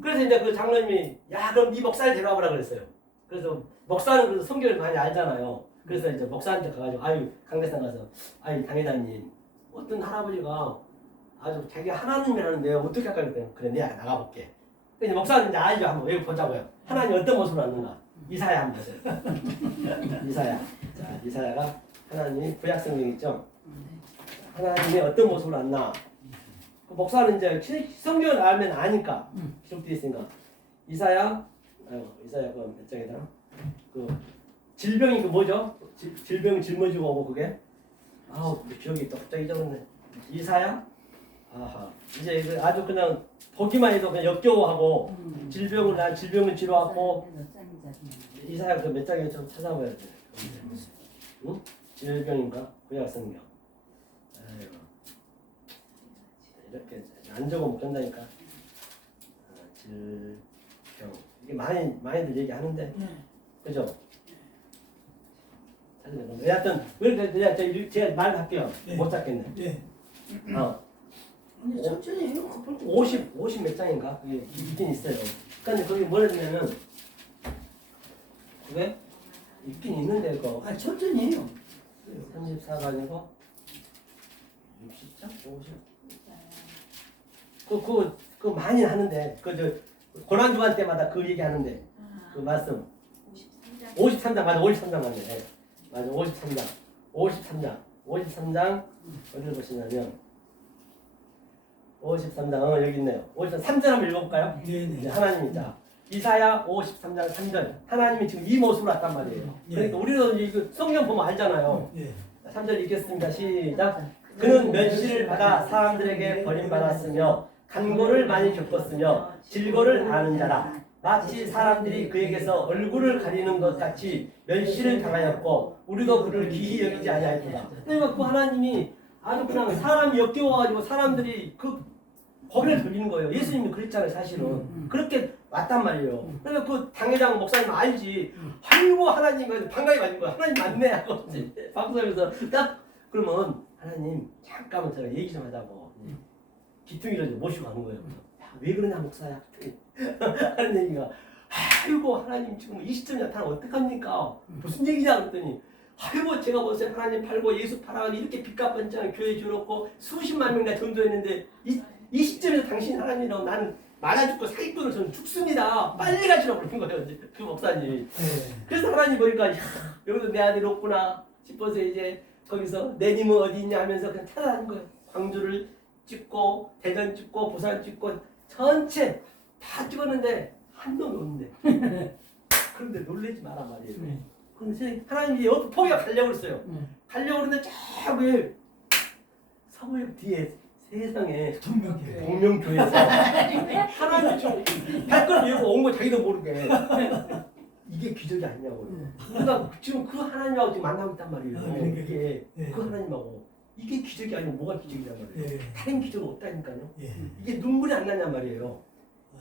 그래서 이제 그 장로님이 야 그럼 네 목사를 데려와보라 그랬어요. 그래서 목사는 그래서 성경을 많이 알잖아요. 그래서 이제 목사한테 가가지고 아유 강대상 가서 아유 당회장님 어떤 할아버지가 아주 자기가 하나님이라는데 어떻게 할까 그랬더니 그래 내가 나가볼게. 근데 목사는 이제 알죠. 한번 여기 보자고요. 하나님 어떤 모습으로 왔는가. 이사야 한번 보세요. 이사야. 자 이사야가 하나님 구약 성경 있죠. 하나님이 어떤 모습으로 왔나. 그 목사는 이제 성경을 알면 아니까 기록되어 있으니까 이사야 이사야 그 몇 장이더라. 그 질병이 그 뭐죠? 질병 짊어지고 오고 그게 아우 기억이 또 갑자기 잊어버렸네. 이사야 아하 이제 그 아주 그냥 보기만 해도 그냥 역겨워하고 질병을 치료하고 이사야 그 몇 장에 좀 찾아봐야 돼. 응? 질병인가 구약 성경. 아이고 이렇게 안 적어 못 간다니까. 질병 이게 많이들 얘기하는데 그죠? 여하튼 왜 제가 말할게요. 네. 못 찾겠네. 네. 아니 천천히 해요. 50 몇 장인가? 그게 있긴 있어요. 그러니까 거기 뭐라 하냐면 그게 있긴 있는데 그거 아 천천히 해요. 34가 아니고 60장? 50? 그 많이 하는데 고난주간 때마다 그 얘기하는데 그 말씀 53장 맞아 53장 맞네. 네. 맞아 53장 어디를 보시냐면 53장 여기 있네요. 53장 한번 읽어볼까요? 네네. 이제 하나님이 자 이사야 53장 3절 하나님이 지금 이 모습으로 왔단 말이에요. 그러니까 우리도 이거 성경 보면 알잖아요. 네. 3절 읽겠습니다. 시작. 그는 면시를 받아 사람들에게 버림받았으며 간고를 많이 겪었으며 질고를 아는 자라. 마치 사람들이 그에게서 얼굴을 가리는 것 같이 멸시를 당하였고 우리도 그를 기히 여기지 아니하였다. 그러니까 그 하나님이 아주 그냥 사람이 역겨워가지고 사람들이 그 거기를 돌리는 거예요. 예수님이 그랬잖아요 사실은. 그렇게 왔단 말이에요. 그러니까 그 당회장 목사님 알지. 아이고 하나님 반가이 맞은 거야. 하나님 맞네 하고 방송에서 딱 그러면 하나님 잠깐만 제가 얘기 좀 하자고 기퉁이를 모시고 가는 거예요. 야, 왜 그러냐 목사야. 하는 얘기가 아이고 하나님 지금 이 시점에 나타나면 어떡합니까? 무슨 얘기냐 그랬더니 아이고 제가 보세요 하나님 팔고 예수 팔아가지고 이렇게 빚값번쩍 교회 줘놓고 수십만 명이나 전도했는데 이 시점에서 당신 하나님이라고 나는 말아 죽고 사기꾼으로 저는 죽습니다. 빨리 가시라고 그러는 거예요 이제 그 목사님. 그래서 하나님 보니까 여기도 내 아들이 없구나 싶어서 이제 거기서 내 님은 어디 있냐 하면서 그냥 찾아다닌 거예요. 광주를 찍고 대전 찍고 부산 찍고 전체 다 찍었는데 한 놈이 없는데 그런데 놀라지 마라 말이에요. 그런데 하나님이 이제 포기가 가려고 그랬어요. 가려고 그랬는데 저기 서구역 뒤에 세상에 동명교회에서 하나님이 좀 발걸음 외우고 온 거 자기도 모르게 이게 기적이 아니냐고요. 그러니까 지금 그 하나님하고 지금 만나고 있단 말이에요. 이게 그 하나님하고 이게 기적이 아니면 뭐가 기적이란 말이에요. 다른 기적은 없다니까요. 이게 눈물이 안 나냔 말이에요.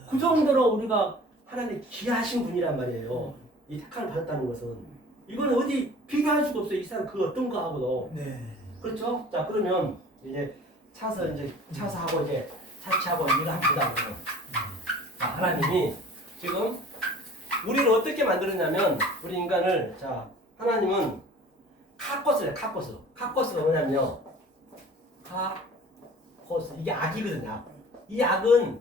그 정도로 우리가 하나님 귀하신 분이란 말이에요. 이 택함을 받았다는 것은 이거는 어디 비교할 수가 없어요. 이 사람 그 어떤 거하고도. 그렇죠? 자 그러면 이제 차서하고 이제 차치하고 이거 합시다. 자 하나님이 지금 우리를 어떻게 만들었냐면 우리 인간을 자 하나님은 카코스예요. 카코스가 뭐냐면요. 카코스 이게 악이거든요. 이 악은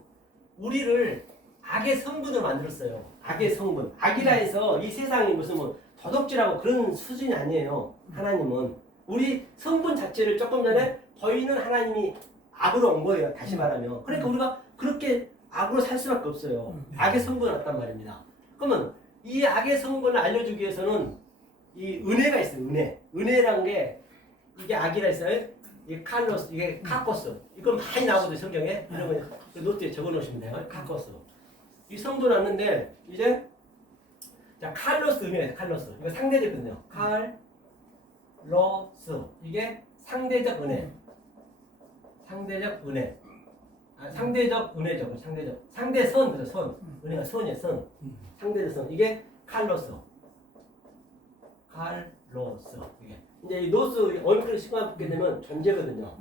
우리를 악의 성분으로 만들었어요. 악의 성분. 악이라 해서 이 세상이 무슨 뭐 도덕질하고 그런 수준이 아니에요. 하나님은 우리 성분 자체를 조금 전에 저희는 하나님이 악으로 온 거예요. 다시 말하면. 그러니까 우리가 그렇게 악으로 살 수밖에 없어요. 악의 성분이 왔단 말입니다. 그러면 이 악의 성분을 알려주기 위해서는 이 은혜가 있어요. 은혜라는 게 이게 악이라 했어요. 이게 칼로스, 이게 카코스. 이건 많이 나오거든요. 성경에. 이런 거 노트에 적어 놓으시면 돼요. 카코스. 이 성분 왔는데 이제 자 칼로스 은혜, 칼로스. 이거 상대적이거든요. 칼로스. 이게 상대적 은혜. 상대적 은혜죠. 상대선, 그죠? 선. 은혜가 선이에요, 선. 상대적 선. 이게 칼로스. 이게. 이제 이 노스, 얼굴을 시간받게 되면 존재거든요.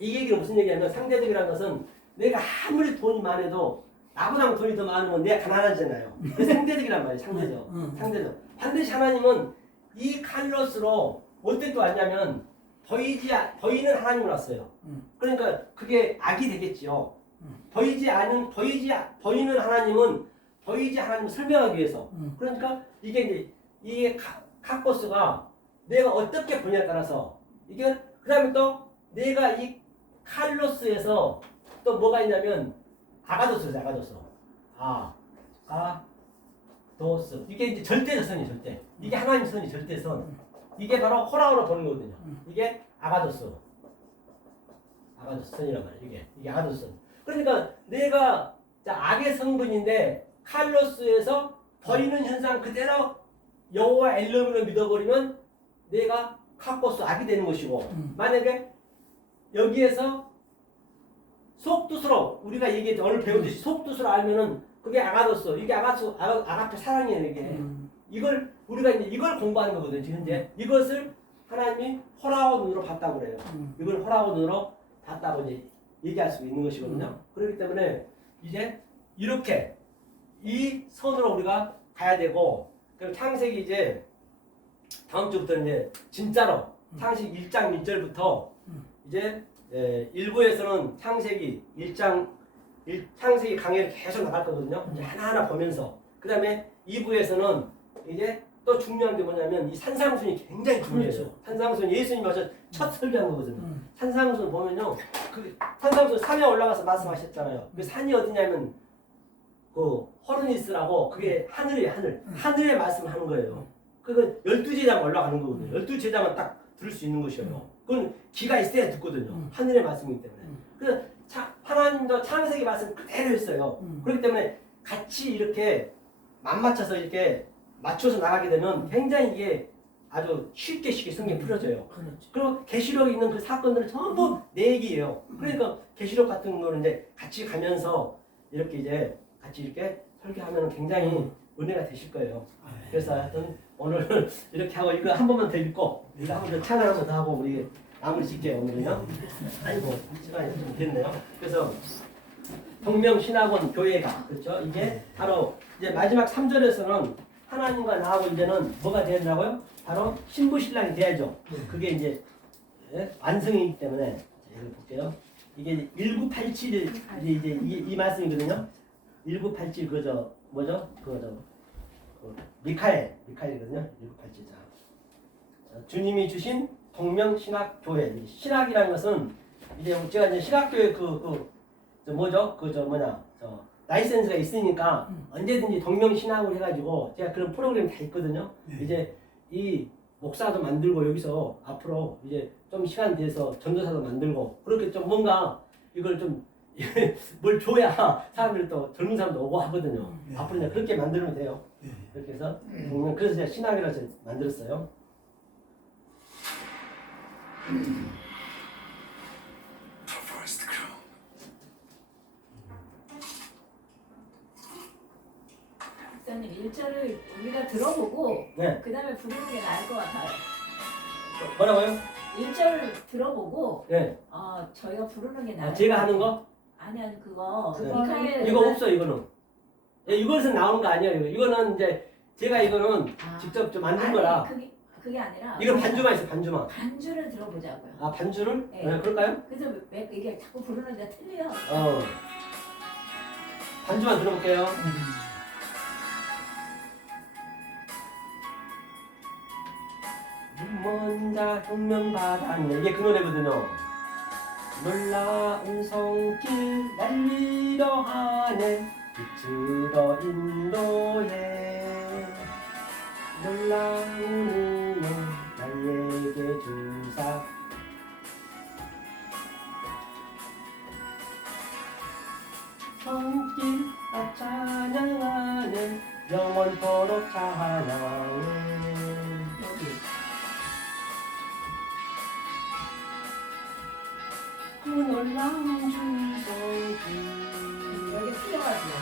이 얘기는 무슨 얘기냐면 상대적이라는 것은 내가 아무리 돈이 많아도 나보다 돈이 더 많으면 내가 가난하잖아요. 그래서 상대적이란 말이에요, 상대적. 반드시 하나님은 이 칼로스로 어떻게 또 왔냐면 보이는 하나님을 왔어요. 그러니까 그게 악이 되겠지요. 보이는 하나님은 보이지 하나님을 설명하기 위해서. 그러니까 이게 카코스가 내가 어떻게 보냐에 따라서 이게 그다음에 또 내가 이 칼로스에서 또 뭐가 있냐면 아가도스. 아가도스. 이게 이제 절대적 선이 절대. 이게 하나님 선이 절대선. 이게 바로 호라우로 보는 거거든요. 이게 아가도스 선이란 말이에요. 이게 아가도스 선. 그러니까 내가 악의 성분인데 칼로스에서 버리는 현상 그대로 여호와 엘롬을 믿어버리면 내가 카코스 악이 되는 것이고 만약에 여기에서 속뜻으로 우리가 얘기했죠. 오늘 배우듯이 속뜻으로 알면은 그게 아가도스. 이게 아가페 사랑이에요. 이게. 이걸 우리가 이제 이걸 공부하는 거거든요. 지금 이제 이것을 하나님이 호라오 눈으로 봤다고 그래요. 이걸 호라오 눈으로 봤다고 이제 얘기할 수 있는 것이거든요. 그렇기 때문에 이제 이렇게 이 선으로 우리가 가야 되고 그럼 창세기 이제 다음 주부터 이제 진짜로 창세기 1장 1절부터 이제 1부에서는 창세기 1장 창세기 강의를 계속 나갈 거거든요. 이제 하나하나 보면서 그 다음에 2부에서는 이제 또 중요한 게 뭐냐면 이 산상순이 굉장히 중요해요. 그렇죠. 산상순 예수님이 와서 첫 설교한 거거든요. 산상순 보면요, 그 산상순 산에 올라가서 말씀하셨잖아요. 그 산이 어디냐면 그 호르니스라고 그게 하늘이에요. 하늘에 말씀하는 거예요. 그건 12제자만 올라가는 거거든요. 12제자만 딱 들을 수 있는 것이에요. 그건 귀가 있어야 듣거든요. 하늘의 말씀이기 때문에. 그래서 하나님도 창세기 말씀 그대로 했어요. 그렇기 때문에 같이 이렇게 맞춰서 이렇게 맞춰서 나가게 되면 굉장히 이게 아주 쉽게 성경이 풀어져요. 그리고 계시록에 있는 그 사건들은 전부 내 얘기예요. 그러니까 계시록 같은 거는 이제 같이 가면서 이렇게 이제 같이 이렇게 설교하면 굉장히 은혜가 되실 거예요. 그래서 하여튼 오늘 이렇게 하고 이거 한 번만 더 읽고 우리가 한 번 더 찬양 한 번 더 하고 우리 마무리 짓게요. 오늘은요. 아이고 시간이 좀 됐네요. 그래서 동명신학원 교회가 그렇죠. 이게 바로 이제 마지막 3절에서는 하나님과 나하고 이제는 뭐가 되느라고요? 바로 신부 신랑이 돼야죠. 그게 이제 완성이기 때문에 이걸 볼게요. 이게 1987 이제 이 말씀이거든요. 1987 그저 뭐죠? 그거죠. 미카엘이거든요. 1987 자, 주님이 주신 동명신학 교회. 신학이라는 것은 이제 제가 이제 신학교에 뭐죠? 라이센스가 있으니까 언제든지 동명신학을 해가지고 제가 그런 프로그램이 다 있거든요. 이제 이 목사도 만들고 여기서 앞으로 이제 좀 시간 돼서 전도사도 만들고 그렇게 좀 뭔가 이걸 좀 뭘 줘야 사람들이 또 젊은 사람도 오고 하거든요. 앞으로 이제 그렇게 만들면 돼요. 그렇게 해서 그래서 제가 신학이라고 만들었어요. 목사님 1절을 우리가 들어보고 네. 그 다음에 부르는 게 나을 것 같아요. 뭐라고요? 1절을 들어보고 네. 저희가 부르는 게 나을 것 제가 같아요. 하는 거? 아니 그거 네. 미카엘 이거 없어 이거는. 예, 이것에서 나오는 거 아니에요. 이거는 이제 제가 이거는 아. 직접 좀 만든 아니, 거라. 그게 아니라 이건 반주만 있어, 반주만. 반주를 들어보자고요. 아, 반주를? 네. 네, 그럴까요? 그래서 왜 이게 자꾸 부르는데 틀려. 반주만 들어볼게요. 먼자 혁명 받았네. 이게 그 노래거든요. 놀라운 성길 날리려 하네. 비추러 인도해. 놀라운 은혜 나에게 주사. 성길 찬양하네. 영원토록 찬양하네. 그 놀라운 주성길. 여기 틀려가지고.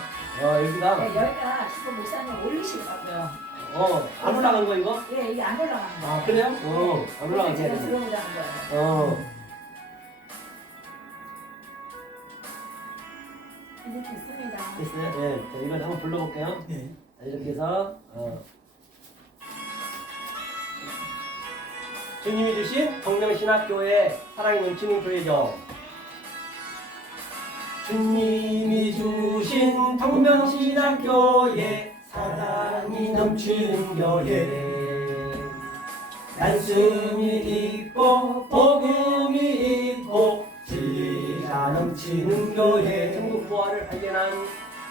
여기가 네, 여기가 지금 목사님 올리시더라고요. 안 올라간 거 이거? 예, 이게 안 올라가는 거예요. 아 그래요? 안 올라간 제가 게. 들어보자는 거예요. 이제 됐습니다. 됐어요? 네. 자, 이걸 한번 불러볼게요. 네. 자, 이렇게 해서 주님이 주신 동명신학교회 사랑이 넘치는 교회죠. 주님이 주신 동명신학교회 사랑이 넘치는 교회. 말씀이 있고 복음이 있고 진리가 넘치는 교회. 전국 부활을 발견한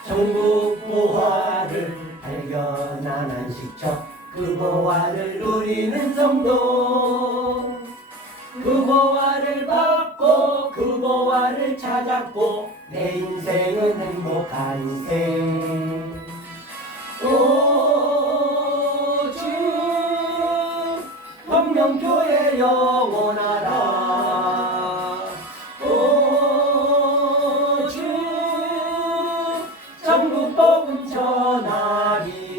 전국 부활을 발견한 안식처. 그 부활을 누리는 성도. 그 부활을 받고 그 부활을 찾았고 내 인생은 행복한 인생. 오주 동명교회 영원하라. 오주 전국 복음 전하리.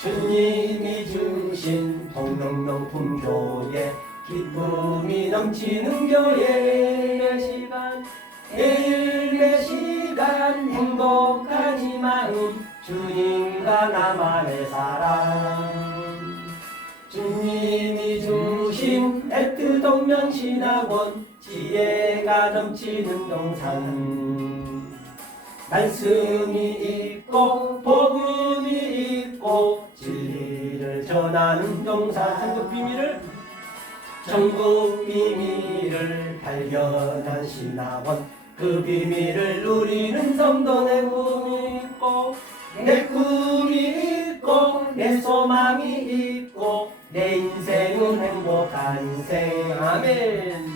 주님이 주신 동명명품 교회. 기쁨이 넘치는 교회. 매 시간 매일 매 시간 행복한 이 마음. 주님과 나만의 사랑. 주님이 주신 에트 동명신학원. 지혜가 넘치는 동산. 말씀이 있고 복음이 있고 진리를 전하는 동산. 전국 비밀을 발견한 신학원. 그 비밀을 누리는 성도. 내 꿈이 있고 내 꿈이 있고 내 소망이 있고 내 인생은 행복한 인생. 아멘.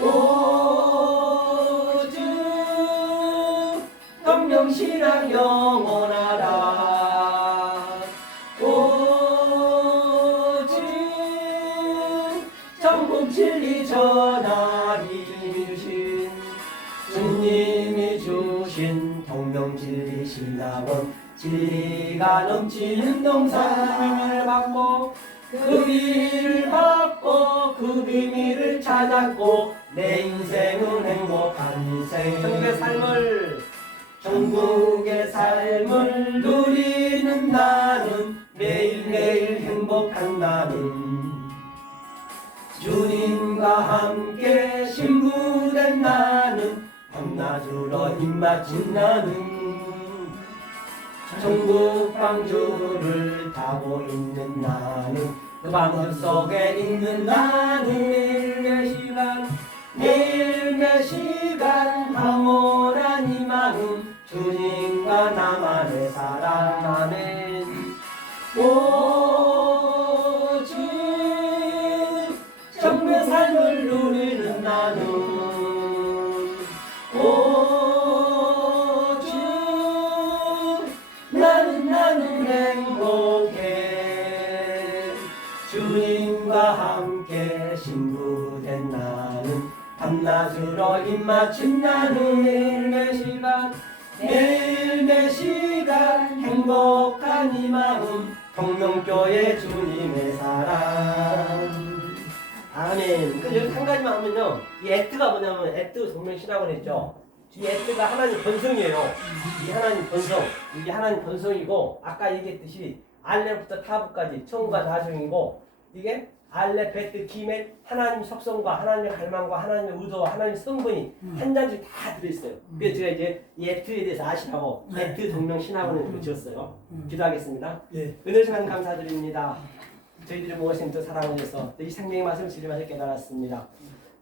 오주 동명신학 영원하라. 오주 전국 진리 전하리. 주님이 주신 동명진리 신학원. 진리가 넘치는 동산. 그 비밀을 받고 그 비밀을 찾았고 내 인생은 행복한 인생. 전국의 삶을 누리는 나는 매일매일 행복한 나는. 주님과 함께 신부된 나는 밤낮으로 입맞춘 나는. 천국 방주를 타고 있는 나는. 그 방주 속에 있는 나는. 매일 매 시간 황홀한 이 마음. 주님과 나만의 사랑. 아멘. 오주 정의 삶을 누리는 나는. 오주 나는 행복해. 주님과 함께 신부된 나는. 밤낮으로 입맞춘 나는. 매일 매 시간 행복한 이 마음. 동명교회 주님의 사랑. 아멘. 그 여기 한 가지만 하면요. 이 액트가 뭐냐면 액트 동명신학원 했죠. 뒤에 T가 하나님 본성이에요. 이게 하나님 본성, 이게 하나님 본성이고 아까 얘기했듯이 알레부터 타부까지 천과 다중이고 이게 알레, 베트, 기멜 하나님 속성과 하나님의 갈망과 하나님의 의도와 하나님의 성분이 한 잔씩 다 들어있어요. 그래서 제가 이제 이 에트에 대해서 아시라고 에트 동명 신학원을 지었어요. 기도하겠습니다. 예. 은혜신 하나님 감사드립니다. 저희들이 무엇인 또 사랑을 위해서 이 생명의 말씀을 지리면서 깨달았습니다.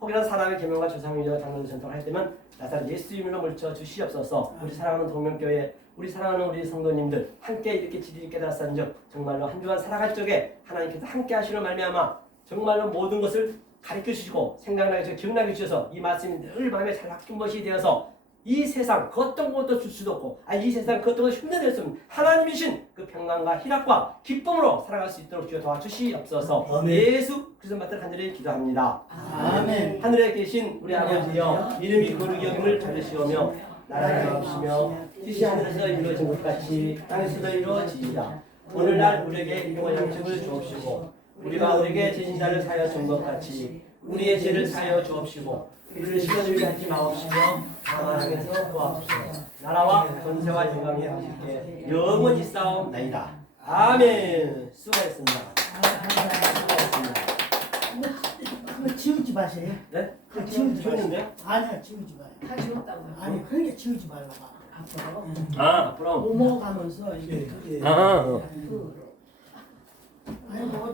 혹이라도 사람의 계명과 조상의와 장로들 전통할 때면 나사렛 예수 이름으로 물쳐 주시옵소서. 우리 사랑하는 동명교회, 우리 사랑하는 우리 성도님들 함께 이렇게 지리 깨달았은즉 정말로 한 주간 살아갈 적에 하나님께서 함께 하시는 말미암아 정말로 모든 것을 가르쳐 주시고 생각나게 주시고 기억나게 주셔서 이 말씀이 늘 마음에 잘 박힌 것이 되어서 이 세상 그 어떤 것도 줄 수도 없고 이 세상 그 어떤 것도 흉내낼 수 없는 하나님이신 그 평강과 희락과 기쁨으로 살아갈 수 있도록 주여 도와주시옵소서. 아멘. 예수 그리스도 받들 간절히 기도합니다. 아멘. 하늘에 계신 우리 아버지여 이름이 거룩히 여김을 받으시오며 나라가 없으며 뜻이 하늘에서 이루어진 것 같이 땅에서도 이루어지이다. 오늘날 우리에게 일용할 양식을 주옵시고 우리가 우리에게 지진 자를 사하여 준 것 같이 우리의 죄를 사하여 주옵시고 우리를 시험에 하지 마옵시며 다만에서 구하옵소서. 나라와 권세와 영광이 아버지께 영원히 싸움나이다. 아멘. 수고하셨습니다. 수고하셨습니다. 그거 지우지 마세요. 네? 그거 지우지 마세요. 좋은데요? 아니야, 지우지 마요. 다 지웠다고요. 아니, 그러니까 지우지 말라고. 앞으로. 앞으로. 넘어가면서 이게 예. 아. 그 아니 뭐